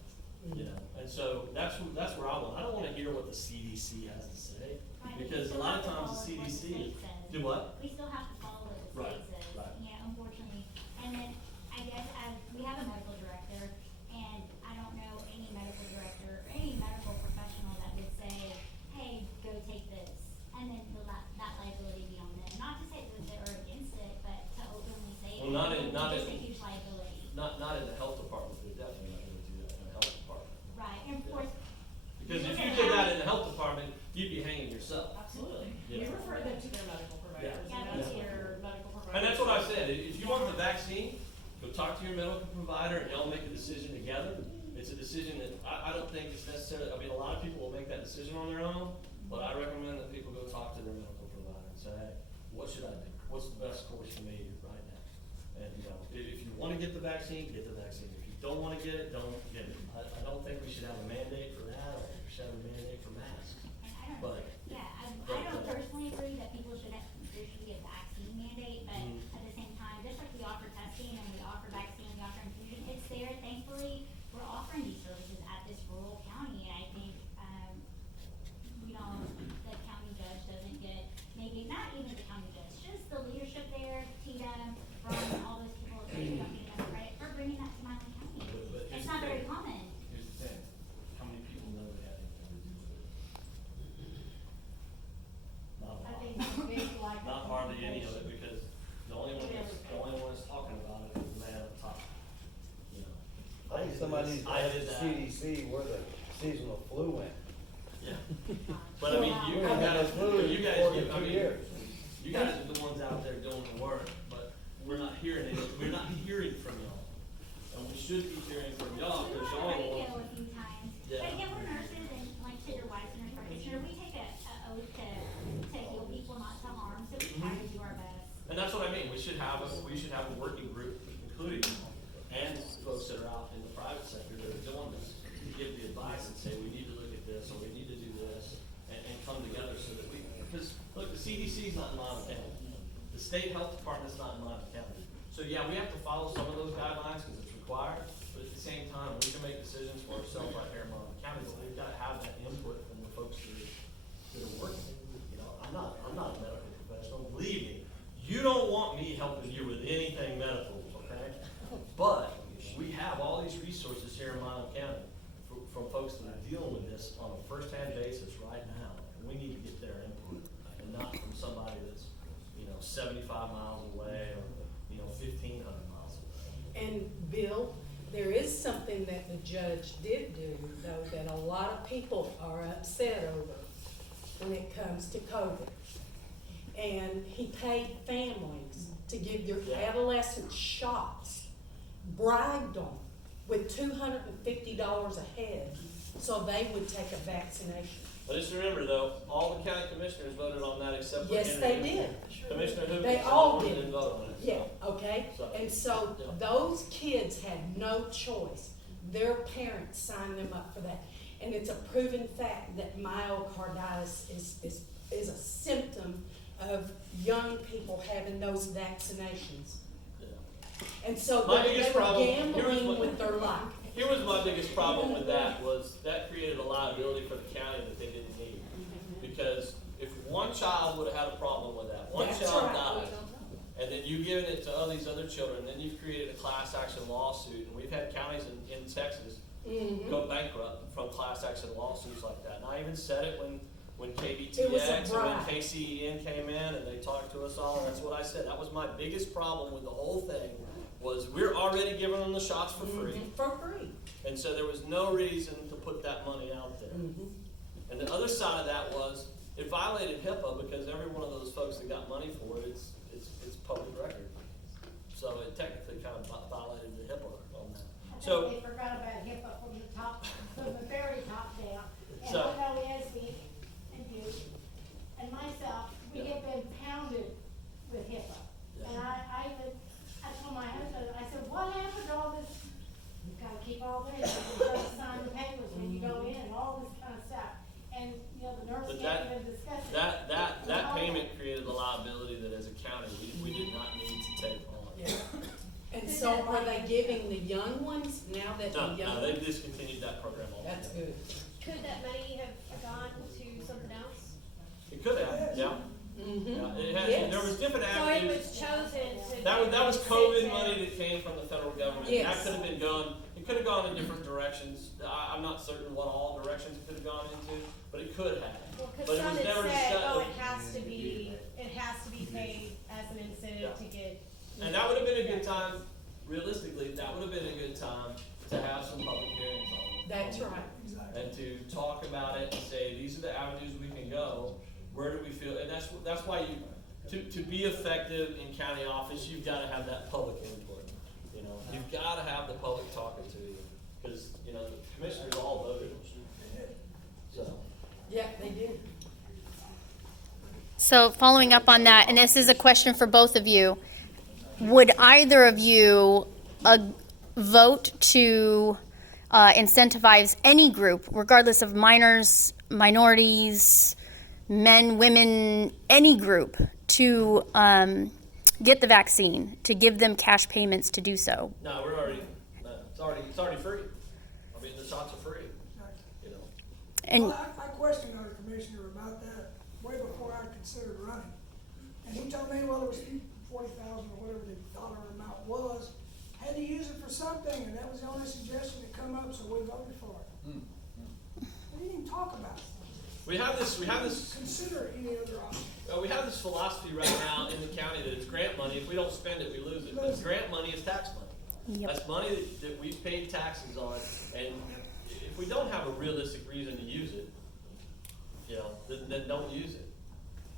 you know. And so that's where I don't wanna hear what the CDC has to say, Right, but we because a still lot of have to times follow the what the CDC, state says. do what? We still have to follow what the Right, state says, right. unfortunately. And then, I guess, we have a medical director, and I don't know any medical director, or any medical professional that would say, hey, go take this, and then that liability be on them. Not to say that they're against it, but to openly say, Well, not in- it's a huge liability. Not in the health department, they're definitely not gonna do that in the health department. Right, and of course. Because if look you at did how- that in the health department, you'd be hanging yourself. Absolutely. Yeah. We refer them to their medical providers, Yeah. Yeah, and that's me too. where medical providers. And that's what I said, if you want the vaccine, go talk to your medical provider and y'all make a decision together. It's a decision that I don't think it's necessarily, I mean, a lot of people will make that decision on their own, but I recommend that people go talk to their medical provider and say, hey, what should I do? What's the best course for me right now? And, you know, if you wanna get the vaccine, get the vaccine. If you don't wanna get it, don't get it. I don't think we should have a mandate for that, or we should have a mandate for masks. And I don't, But- I but, don't personally agree that people should there should be a vaccine mandate, but Mhm. at the same time, just like we offer testing and we offer vaccine, we offer infusion, it's there, thankfully, we're offering these services at this rural county, and I think, the county judge doesn't get, maybe, not even the county judge, just the leadership there, Tita, from all those people, that don't get enough credit for bringing that to Milan County. But here's It's the not very thing. common. Here's the thing, how many people know they have anything to do with it? Not a I lot. think it's big, like. Not hardly any of it, because the only one that's talking about it is the man up top, you know. I think somebody needs to I ask did the that. CDC where the seasonal flu went. Yeah, but I mean, you We haven't had guys, no flu in you guys, more than I 2 mean, years. you guys are the ones out there doing the work, but we're not hearing we're not hearing from y'all. And we should be hearing from y'all, We because were y'all on are the radio ones. a few times, Yeah. but again, we're nurses and like to your wife's nurse practitioner, we take a oath to heal people, not to harm, so we try to do our best. And that's what I mean, we should have a working group, including, and folks that are out in the private sector that are doing this, to give the advice and say, we need to look at this, or we need to do this, and come together so that we, because, look, the CDC's not in Loudoun County. The state health department's not in Loudoun County. So, yeah, we have to follow some of those guidelines, because it's required, but at the same time, we can make decisions for ourselves right here in Loudoun County, but we've gotta have that input from the folks that are working. You know, I'm not a medical professional, believe me. You don't want me helping you with anything medical, okay? But we have all these resources here in Milan County from folks that are dealing with this on a first-hand basis right now. And we need to get their input and not from somebody that's, 75 miles away or when it comes to COVID. And he paid families to give their adolescent shots, bribed them with $250 a head so they would take a vaccination. But just remember though, all the county commissioners voted on that except for Yes, Henry. they did. Commissioner Hoover. They all did. Didn't vote on it. Yeah, okay? So- And so Yeah. those kids had no choice. Their parents signed them up for that. And it's a proven fact that myocarditis is a symptom of young people having those vaccinations. Yeah. And so My they biggest were problem- here was gambling what- with their life. Here was my biggest problem with that, was that created a liability for the county that they didn't need. Because if one child would have had a problem with that, one That's child right. died, and then you've given it to all these other children, then you've created a class action lawsuit, and we've had counties in Texas Mhm. go bankrupt from class action lawsuits like that. And I even said it when It was a KBTX and when bribe. KCEN came in and they talked to us all, that's what I said. That was my biggest problem with the whole thing, was we're already giving them the shots for free. Mhm. For free. And so there was no reason to put that money out there. Mhm. And the other side of that was, it violated HIPAA because every one of those folks that got money for it, it's public record. So it technically kind of violated the HIPAA on that. I So, think they forgot about HIPAA from the top, from the very top down. And So- I know Esby and you and myself, we Yeah. have been pounded with HIPAA. Yeah. And I told my husband, I said, what happened to all this? You gotta keep all this, you gotta sign the papers when you go in, and all this kind of stuff. And, you know, the nurse But can't even discuss it. that payment created a liability that as a county, we did not need to take on. Yeah. And so are they giving the young ones now that the No, young no, they ones? discontinued that program altogether. That's good. Could that money have gone to something else? It could have, yeah. Mm-hmm. Yeah, it had, Yes. there was different So it avenues. was chosen to. That was sit COVID there. money that came from the federal government. Yes. That could have been gone, it could have gone in different directions. I'm not certain what all directions it could have gone into, but it could have. Well, But cause it some was had never said, discussed. oh, it has to be paid as an incentive to get. And that would have been a good time, realistically, that would have been a good time to have some public hearings on it. That's right. And to talk about it and say, these are the avenues we can go, where do we feel, and that's why to be effective in county office, you've gotta have that public input. You know, you've gotta have the public talking to you, cause, you know, the commissioners all voted. So, Yeah, they did. So following up on that, and this is a question for both of you, would either of you vote to incentivize any group, regardless of minors, minorities, men, women, any group, to get the vaccine, to give them cash payments to do so? no, it's already free. I mean, the shots are free, you know. And Well, I questioned our commissioner about that way before I considered running. And he told me, well, it was 40,000 or whatever the dollar amount was, had to use it for something, and that was the only suggestion that come up, so we voted for it. We didn't even talk about it. We have this Consider any other option. we have this philosophy right now in the county that it's grant money. If we don't spend it, we lose it. But grant money is tax money. Yep. That's money that we've paid taxes on, and if we don't have a realistic reason to use it, you know, then don't use it.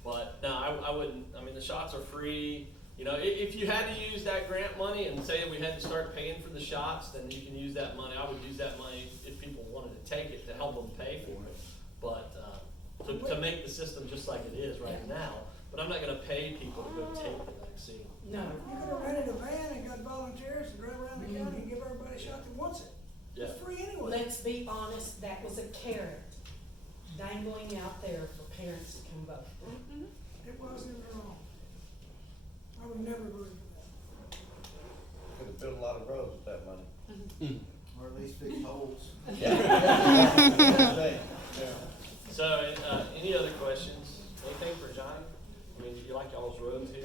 But no, I wouldn't. I mean, the shots are free. You know, if you had to use that grant money and say that we had to start paying for the shots, then you can use that money. I would use that money if people wanted to take it to help them pay for it. But to make the system just like it is right now. But I'm not going to pay people to go take the vaccine. No. You could have rented a van and got volunteers to drive around the county and give everybody a shot that wants it. Yeah. It's free anyway. Let's be honest, that was a carrot dangling out there for parents to come vote. It wasn't wrong. I would never vote for that. Could have built a lot of roads with that money. Or at least fix holes. So, any other questions? Anything for Johnny? I mean, do you like y'all's roads here?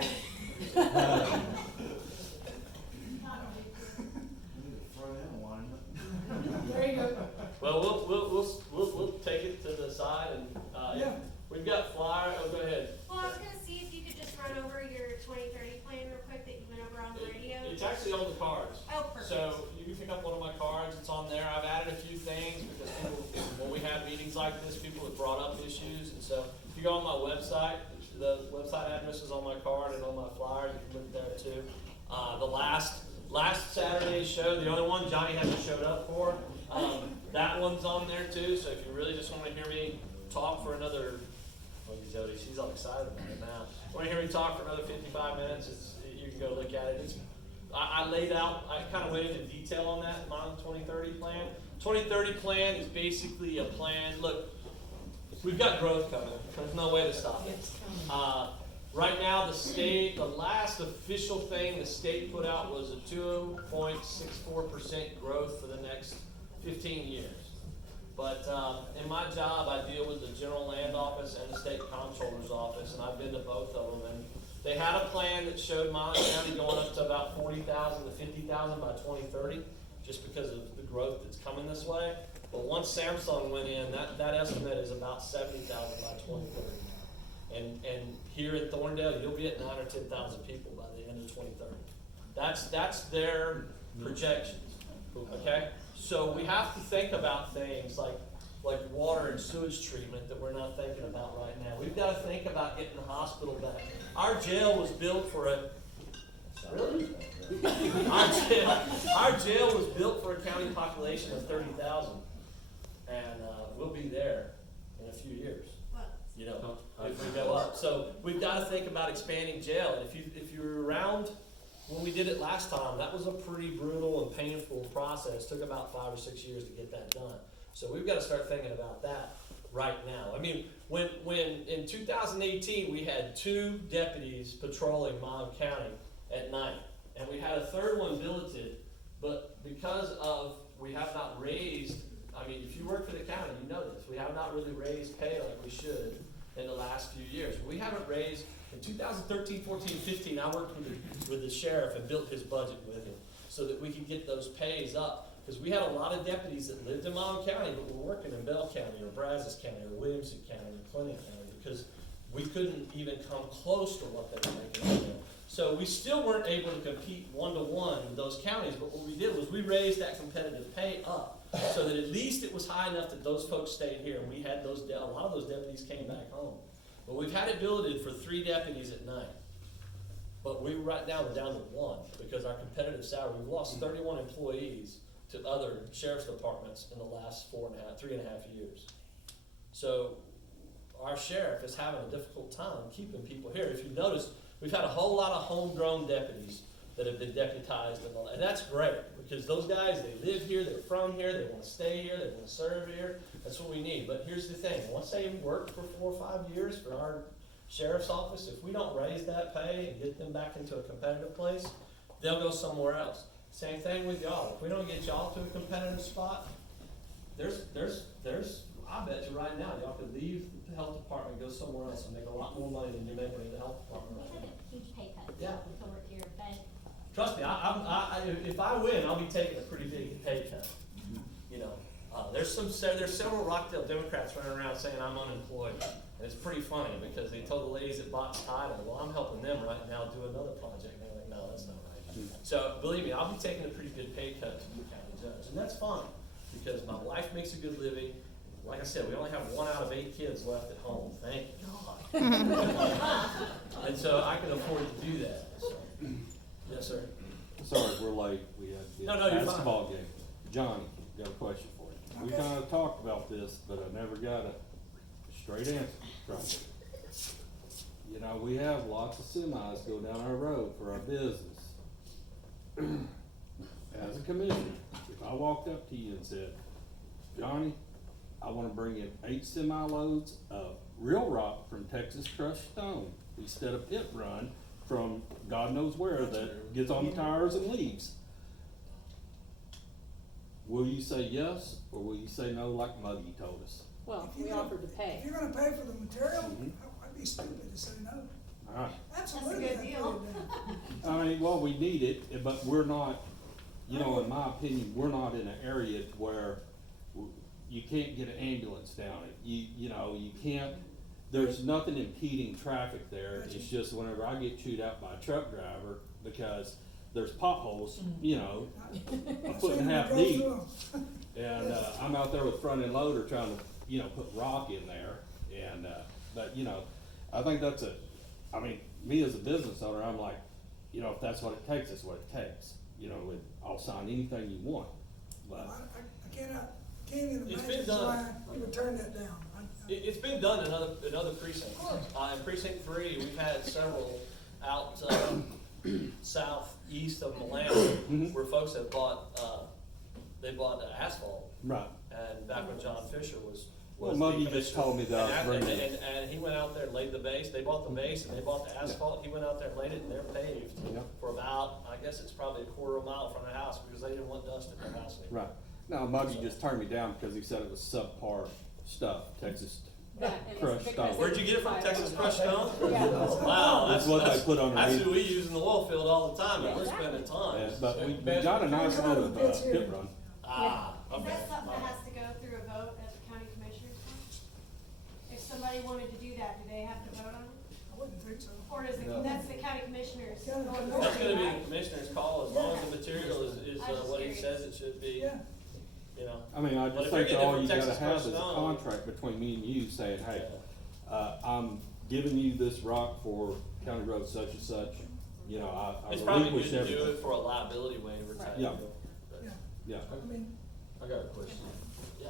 Throw them one. There you go. Well, we'll take it to the side and, Yeah. we've got flyer, oh, go ahead. Well, I was gonna see if you could just run over your 2030 plan real quick that you went over on the radio. It's actually on the cards. Oh, perfect. So you can pick up one of my cards, it's on there. I've added a few things because people, when we have meetings like this, people have brought up issues. And so if you go on my website, the website address is on my card and on my flyer, you can look there too. The last Saturday's show, the only one Johnny hasn't showed up for, that one's on there too, so if you really just wanna hear me talk for another, look at Jody, she's all excited about it now. Wanna hear me talk for another 55 minutes, you can go look at it. I laid out, I kinda went into detail on that, my 2030 plan. 2030 plan is basically a plan, look, we've got growth coming, there's no way to stop it. Right now, the last official thing the state put out was a 2.64% growth for the next 15 years. But in my job, I deal with the General Land Office and the State Comptroller's Office, and I've been to both of them. And they had a plan that showed Milan County going up to about 40,000 to 50,000 by 2030, just because of the growth that's coming this way. But once Samsung went in, that estimate is about 70,000 by 2030. And here in Thorndale, you'll be at 9,000 or 10,000 people by the end of 2030. That's their projections, okay? So we have to think about things like water and sewage treatment that we're not thinking about right now. We've got to think about getting the hospital back. Our jail was built for a, really? Our jail was built for a county population of 30,000, and we'll be there in a few years. You know, if we go up. So we've got to think about expanding jail. And if you were around when we did it last time, that was a pretty brutal and painful process. Took about 5 or 6 years to get that done. So we've got to start thinking about that right now. I mean, when in 2018 we had 2 deputies patrolling Milan County at night, and we had a third one billeted, but because of we have not raised. I mean, if you work for the county, you know this. We have not really raised pay like we should in the last few years. We haven't raised, in 2013, 14, 15, I worked with the sheriff and built his budget with him so that we could get those pays up. Because we had a lot of deputies that lived in Milan County but were working in Bell County or Brazos County or Williamson County or Clinton County because we couldn't even come close to what they were making over there. So we still weren't able to compete one-to-one with those counties, but what we did was we raised that competitive pay up. So that at least it was high enough that those folks stayed here, and we had a lot of those deputies came back home. But we've had it billeted for 3 deputies at night. But right now we're down to 1 because our competitive salary, we've lost 31 employees to other sheriff's departments in the last 3.5 years. So our sheriff is having a difficult time keeping people here. If you've noticed, we've had a whole lot of homegrown deputies that have been deputized, and that's great because those guys, they live here, they're from here, they want to stay here, they want to serve here. That's what we need. But here's the thing: once they work for 4 or 5 years for our sheriff's office, if we don't raise that pay and get them back into a competitive place, they'll go somewhere else. Same thing with y'all. If we don't get y'all to a competitive spot, there's I bet you right now y'all could leave the health department and go somewhere else and make a lot more money than you're making in the health department right We now. had a huge pay cut to Yeah. work here, but Trust me, if I win, I'll be taking a pretty big pay cut. You know, there's several Rockdale Democrats running around saying I'm unemployed, and it's pretty funny because they told the ladies at Box Title, well, I'm helping them right now do another project. And they're like, no, that's not right. So believe me, I'll be taking a pretty good pay cut to be county judge, and that's fine because my wife makes a good living. Like I said, we only have 1 out of 8 kids left at home. Thank God. And so I can afford to do that. So. Yes, sir. Sorry, we're late. We had to No, get you're a fine. basketball game. Johnny, got a question for you. We Okay. kind of talked about this, but I never got a straight answer from you. You know, we have lots of semis go down our road for our business. As a commissioner, if I walked up to you and said, Johnny, I want to bring in 8 semi-loads of real rock from Texas crushed stone instead of pit run from God knows where that gets on the tires and leaves. Will you say yes, or will you say no like Muddy told us? Well, If we you're gonna- offered to pay. If you're gonna pay for the material, Mhm. I'd be stupid to say no. All right. Absolutely. good I'd deal. put it down. I mean, well, we need it, but we're not, you know, in my opinion, we're not in an area where you can't get an ambulance down it. You know, you can't, there's nothing impeding traffic there. It's just whenever I get chewed out by a truck driver because there's potholes, you know, a I've foot and a seen half them go deep. through 'em. And I'm out there with front end loader trying to, you know, put rock in there. And But, you know, I think that's I mean, me as a business owner, I'm like, you know, if that's what it takes, that's what it takes. You know, I'll sign anything you want, but. I can't even It's been imagine done. why you would turn that down. It's been done in other precincts. In precinct 3, we've had several out, southeast of Milan, where folks have bought, they bought asphalt. Right. And back when John Fisher was Well, the Muggy just commissioner. told me that I was bringing it. And he went out there and laid the base, they bought the base and they bought the asphalt, he went out there and laid it and they're paved Yeah. for about, I guess it's probably a quarter of a mile from their house, because they didn't want dust in their house anymore. Right. Now, Muggy just turned me down because he said it was subpar stuff, Texas crushed stone. Where'd you get it from, Texas crushed stone? Yeah. Wow, That's what they put that's underneath. who we use in the oil field all the time, and we're spending Yeah, tons. but we got a nice little pit run. Ah, Is okay. that something that has to go through a vote at the county commissioners? If somebody wanted to do that, do they have to vote on it? I wouldn't think so. Or is it, No. that's the county commissioners? County That's gonna be the commissioner's call, as long as the material is I was just what he curious. says it should be, Yeah. you know. I mean, I Well, just if think you're that all getting you it from gotta Texas have is a crushed stone- contract between me and you saying, hey, I'm giving you this rock for county road such and such, you know, I It's probably good relinquish to do everything. it for a liability waiver type Yeah. deal. But, Yeah, Yeah. I mean, I got a question. yeah.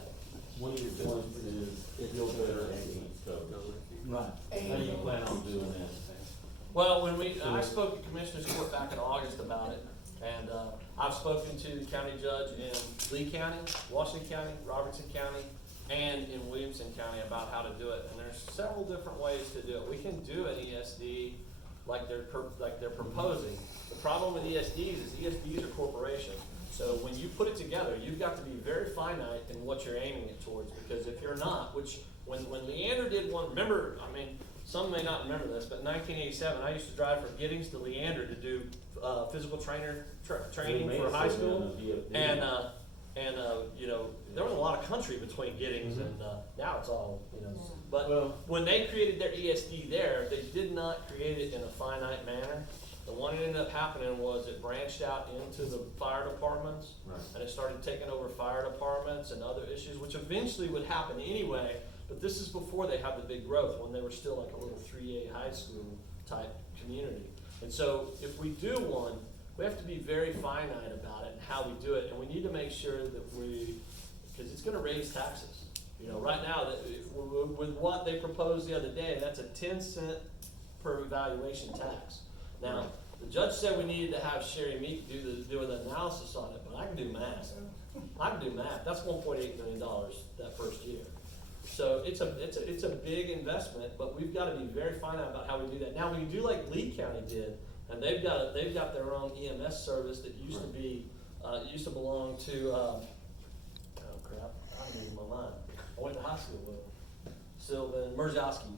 One of your points is feel better ambulance coverage. Right. How do you plan on doing that? Well, I spoke to Commissioner's Court back in August about it, and, I've spoken to the county judge in Lee County, Washington County, Robertson County, and in Williamson County about how to do it, and there's several different ways to do it. We can do an ESD like they're proposing. The problem with ESDs is ESDs are corporations. So when you put it together, you've got to be very finite in what you're aiming it towards, because if you're not, which, when Leander did one, remember, I mean, some may not remember this, but in 1987, I used to drive from Giddings to Leander to do, physical training for high school. And, you know, there was a lot of country between Giddings and, now it's all, you know, but Well- when they created their ESD there, they did not create it in a finite manner. The one that ended up happening was it branched out into the fire departments. Right. And it started taking over fire departments and other issues, which eventually would happen anyway, but this is before they had the big growth, when they were still like a little 3A high school type community. And so if we do one, we have to be very finite about it and how we do it, and we need to make sure that because it's gonna raise taxes. You know, right now, with what they proposed the other day, that's a 10-cent per evaluation tax. Now, the judge said we needed to have Sherry Meek do an analysis on it, but I can do math. That's $1.8 million that first year. So it's a big investment, but we've gotta be very finite about how we do that. Now, we can do like Lee County did, and they've got their own EMS service that used to be, used to belong to, oh crap, I'm losing my mind. I went to high school with them. Sylvan, Merzowski,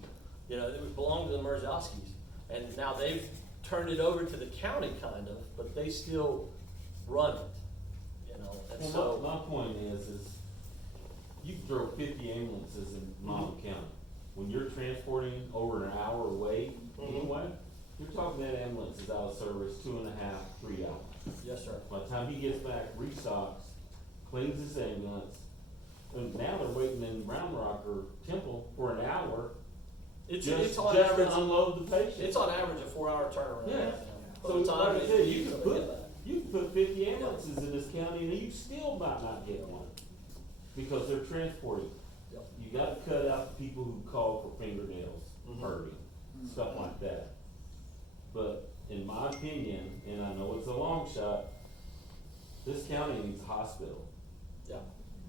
you know, it belonged to the Merzowskis. And now they've turned it over to the county kind of, but they still run it, you know, and Well, so. my point is you can throw 50 ambulances in Monmouth County. When you're transporting over an hour away anyway, you're talking that ambulance is out of service 2.5, 3 hours. Yes, sir. By the time he gets back, restocks, cleans his ambulance, and now they're waiting in Round Rock or Temple for an hour It's just on to average, unload the patient. it's on average a 4-hour turnaround. Yeah. right now. So By the time like I they- said, you until can they get back. you can put 50 ambulances in this county and you still might not get one, because they're transporting. Yep. You gotta cut out the people who call for fingernails Mhm. hurting, stuff like that. But in my opinion, and I know it's a long shot, this county needs a hospital. Yeah.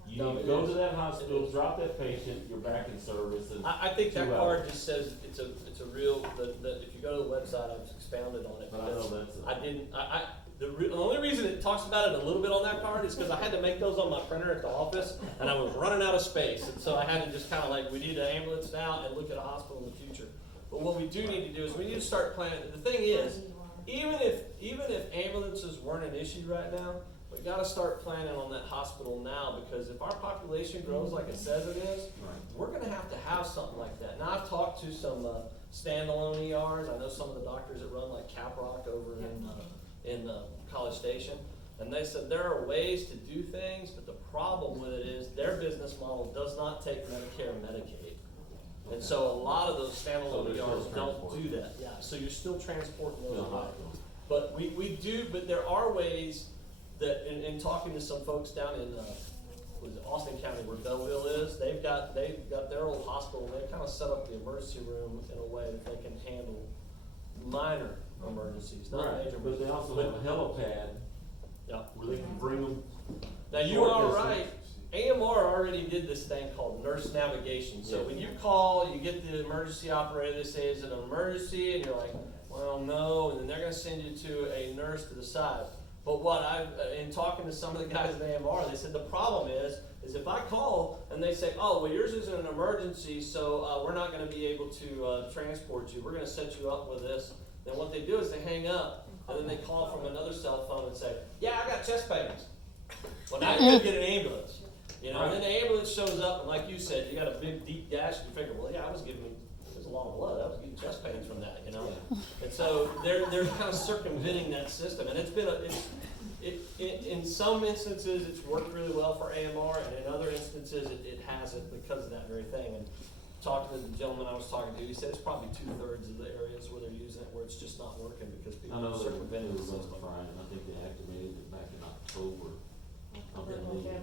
You No, need it to go is. to that hospital, It is. drop that patient, you're back in service in I think that 2 card hours. just says it's a real, if you go to the website, I've expounded on it. But I know because that's a- I didn't, the only reason it talks about it a little bit on that card is because I had to make those on my printer at the office, and I was running out of space, and so I had to just kinda like, we need an ambulance now and look at a hospital in the future. But what we do need to do is we need to start planning, the thing is, even if ambulances weren't an issue right now, we gotta start planning on that hospital now, because if our population grows like it says it is, we're gonna have to have something like that. Now, I've talked to some, standalone ERs, I know some of the doctors that run like Caprock over in College Station, and they said there are ways to do things, but the problem with it is their business model does not take Medicare and Medicaid. And so a lot of those So standalone they're yards still don't transporting. do that, yeah, so you're still transporting those To the away. hospital. But we do, but there are ways that, in talking to some folks down in, was it Austin County where Belleville is, they've got their old hospital, and they kind of set up the emergency room in a way that they can handle minor emergencies, not Right, major. but they also have a helipad Yeah. where they can bring them. Now, you are right, AMR already did this thing called nurse navigation, so when you call, you get the emergency operator, they say, is it an emergency, and you're like, well, no, and then they're gonna send you to a nurse to the side. But what in talking to some of the guys at AMR, they said the problem is if I call and they say, oh, well, yours isn't an emergency, so we're not gonna be able to transport you, we're gonna set you up with this, then what they do is they hang up, and then they call from another cell phone and say, yeah, I got chest pains. Well, now you're gonna get an ambulance, you know, and then the ambulance shows up, and like you said, you got a big, deep gash, and you figure, well, yeah, there's a lot of blood, I was getting chest pains from that, you know? And so they're kind of circumventing that system, and in some instances, it's worked really well for AMR, and in other instances, it hasn't because of that very thing. And talking to the gentleman I was talking to, he said it's probably 2/3 of the areas where they're using it where it's just not working because people I know are they circumventing the were system. trying, and I think they activated it back in October. November, yeah.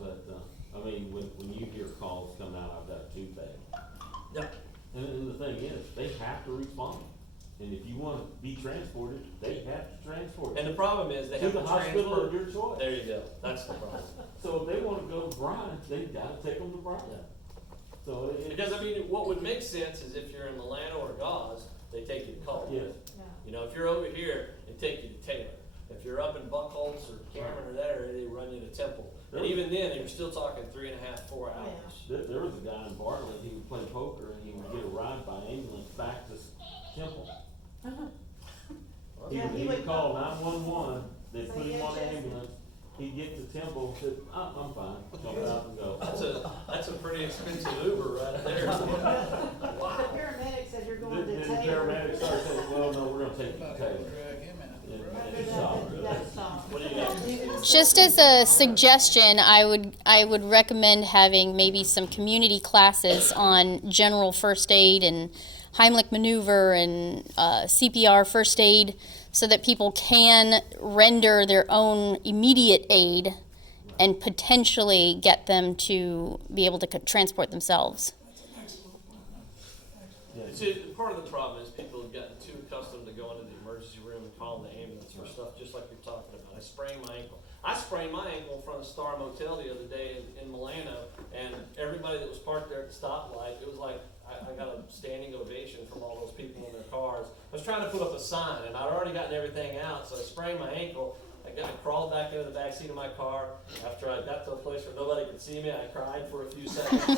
But, I mean, when you hear calls come out, I've got a toothache. Yeah. And the thing is, they have to respond. And if you wanna be transported, they have to transport And you the problem is they to have the to hospital transfer. of your choice. There you go. That's the problem. So if they wanna go to Bryan, they've gotta take them to Bryan. Yeah. So Because I mean, what would make sense is if you're in Milano or Gauze, they take you to Culver. yes, You know, if you're over here, they take you to Taylor. If you're up in Buckholz or Cameron or that area, they run you to Temple. And even then, you're still talking 3.5, 4 hours. there was a guy in Bartlett, he would play poker and he would get a ride by ambulance back to Temple. Yeah, He he would would call 911, they'd Say put him yes, on the yes. ambulance, he'd get to Temple, said, oh, I'm fine, jump out and go. That's a pretty expensive Uber right there. The Wow. paramedic said you're going Then to the Taylor. paramedics started saying, well, no, we're gonna take you to Taylor. And he stopped. That's all. What do you got? Just as a suggestion, I would recommend having maybe some community classes on general first aid and Heimlich maneuver and CPR first aid, so that people can render their own immediate aid and potentially get them to be able to transport themselves. See, part of the problem is people have gotten too accustomed to going to the emergency room and calling the ambulance for stuff just like you're talking about. I sprained my ankle. I sprained my ankle in front of Star Motel the other day in Milano, and everybody that was parked there at the stoplight, it was like I got a standing ovation from all those people in their cars. I was trying to put up a sign, and I'd already gotten everything out, so I sprained my ankle. I crawled back into the back seat of my car. After I got to a place where nobody could see me, I cried for a few seconds.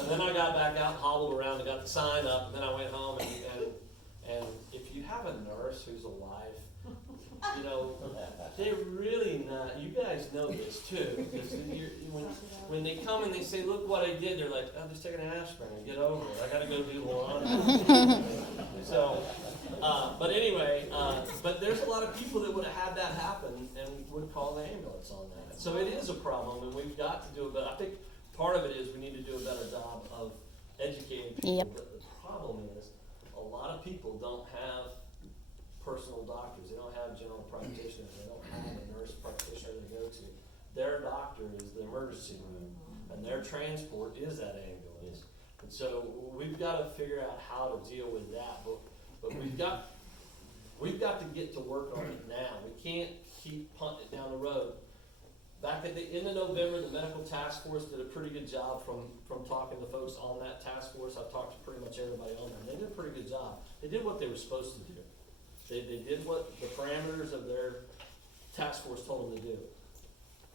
And then I got back out and hobbled around and got the sign up, and then I went home and if you have a nurse who's alive, you know, they're really not, you guys know this too, because when they come and they say, look what I did, they're like, oh, just take an aspirin and get over it. I gotta go do the laundry. So, but anyway, but there's a lot of people that would have had that happen and would call the ambulance on that. So it is a problem, and we've got to do a better, I think part of it is we need to do a better job of educating people. Yep. But the problem is, a lot of people don't have personal doctors. They don't have general practitioners. They don't have a nurse practitioner to go to. Their doctor is the emergency room, and their transport is that ambulance. And so we've got to figure out how to deal with that. But we've got to get to work on it now. We can't keep punting it down the road. Back at the end of November, the medical task force did a pretty good job from talking to folks on that task force. I've talked to pretty much everybody on there. They did a pretty good job. They did what they were supposed to do. They did what the parameters of their task force told them to do.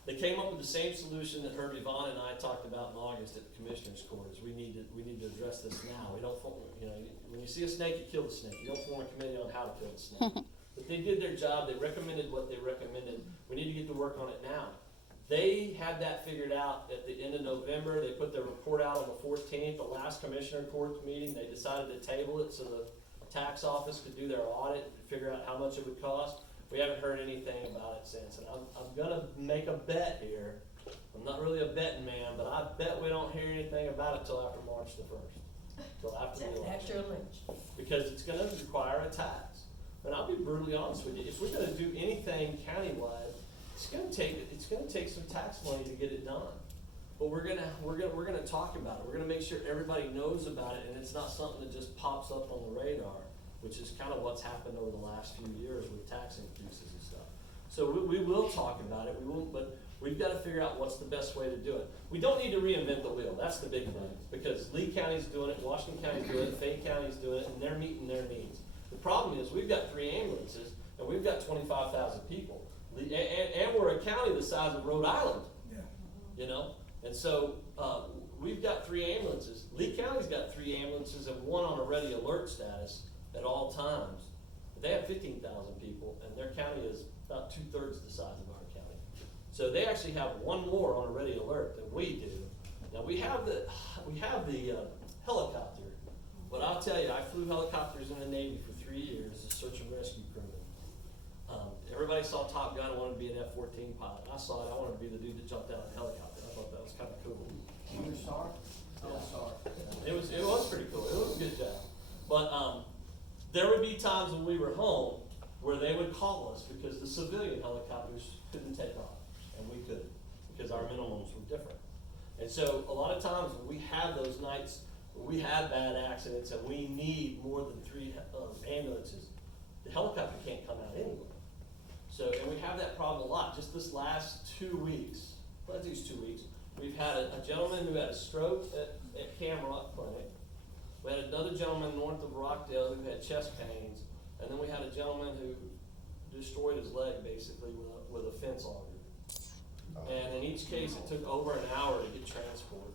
They came up with the same solution that Herbie Vaughn and I talked about in August at the commissioners' quarters. We need to address this now. We don't, when you see a snake, you kill the snake. You don't form a committee on how to kill the snake. But they did their job. They recommended what they recommended. We need to get to work on it now. They had that figured out at the end of November. They put their report out on the 14th, the last commissioner court meeting. They decided to table it so the tax office could do their audit and figure out how much it would cost. We haven't heard anything about it since. And I'm going to make a bet here I'm not really a betting man, but I bet we don't hear anything about it till after March the 1st, till after the election. After election. Because it's gonna require a tax. And I'll be brutally honest with you, if we're gonna do anything countywide, it's gonna take some tax money to get it done. But we're gonna talk about it, we're gonna make sure everybody knows about it, and it's not something that just pops up on the radar, which is kind of what's happened over the last few years with tax increases and stuff. So we will talk about it, but we've gotta figure out what's the best way to do it. We don't need to reinvent the wheel, that's the big thing, because Lee County's doing it, Washington County's doing it, Fayette County's doing it, and they're meeting their needs. The problem is, we've got 3 ambulances, and we've got 25,000 people, and we're a county the size of Rhode Island, Yeah. you know? And so, we've got 3 ambulances, Lee County's got 3 ambulances and 1 on a ready alert status at all times. They have 15,000 people, and their county is about 2/3 the size of our county. So they actually have 1 more on a ready alert than we do. Now, we have the helicopter, but I'll tell you, I flew helicopters in the Navy for 3 years as a search and rescue crewman. Everybody saw Top Gun and wanted to be an F-14 pilot. I saw it, I wanted to be the dude that jumped out of the helicopter. I thought that was kind of cool. You were sorry? Yeah. Sorry. It was pretty cool. It was a good job. But there would be times when we were home where they would call us because the civilian helicopters couldn't take off, and we could, because our minimums were different. And so a lot of times when we have those nights where we have bad accidents and we need more than 3 ambulances, the helicopter can't come out anyway. So, and we have that problem a lot. Just this last 2 weeks, well, these 2 weeks, we've had a gentleman who had a stroke at Cameron Clinic. We had another gentleman north of Rockdale who had chest pains, and then we had a gentleman who destroyed his leg basically with a fence auger. And in each case, it took over an hour to get transport.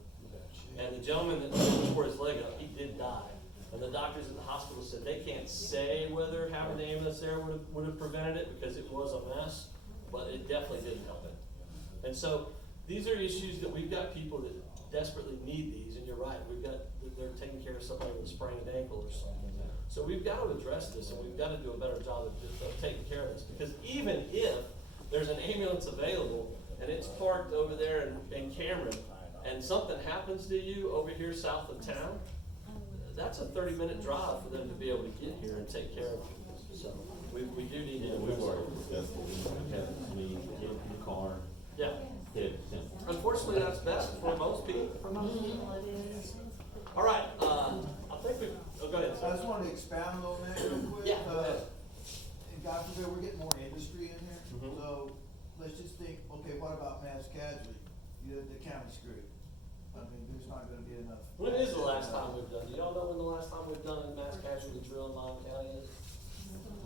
And the gentleman that tore his leg up, he did die. And the doctors at the hospital said they can't say whether having the ambulance there would have prevented it because it was a mess, but it definitely didn't help it. And so these are issues that we've got people that desperately need these, and you're right, they're taking care of somebody with a sprained ankle or something. So we've got to address this, and we've got to do a better job of taking care of this, because even if there's an ambulance available and it's parked over there in Cameron, and something happens to you over here south of town, that's a 30-minute drive for them to be able to get here and take care of you. So we do need to. We've already discussed it. Me, get in the car. Yeah. Hit him. Unfortunately, that's best for most people. For most people it is. All right, I think go ahead. I just wanted to expound on that real quick. Yeah, go ahead. And God forbid, we're getting more industry in here. Mhm. So let's just think, okay, what about mass casualty? The county screwed. I mean, there's not gonna be enough. When is the last time we've done? Do y'all know when the last time we've done a mass casualty drill in Loudoun County is?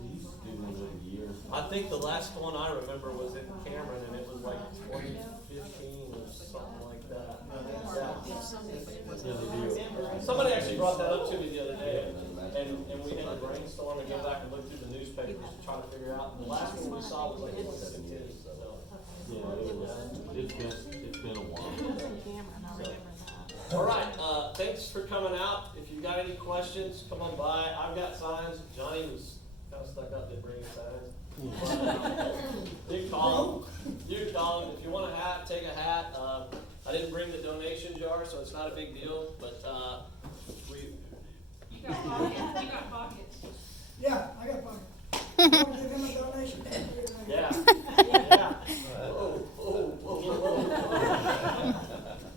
We used to do one every year. I think the last one I remember was in Cameron, and it was like 2015 or something like that. Yeah. Somebody actually brought that up to me the other day, and we had to brainstorm and go back and look through the newspapers to try to figure out. And the last one we saw was like 2017. So. Yeah, it's been a while. All right, thanks for coming out. If you've got any questions, come on by. I've got signs. Johnny was kind of stuck up, didn't bring any signs. But, you call him. You call him. If you want a hat, take a hat. I didn't bring the donation jar, so it's not a big deal. But You got pockets, you got pockets. Yeah, I got money. You wanna give him a donation? yeah, yeah. Whoa.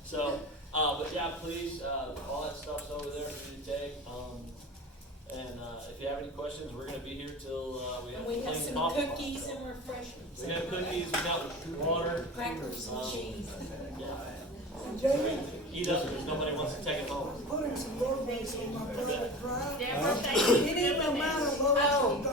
So, but yeah, please, all that stuff's over there for you to take. And if you have any questions, we're gonna be here till we have And we have clean some coffee. cookies and refreshments. We have cookies, we got water. Crackers and cheese. Yeah. And Jamie, Eat up because nobody wants to take it home. putting some road base on my private drive. Deborah, thank you. It ain't no matter what.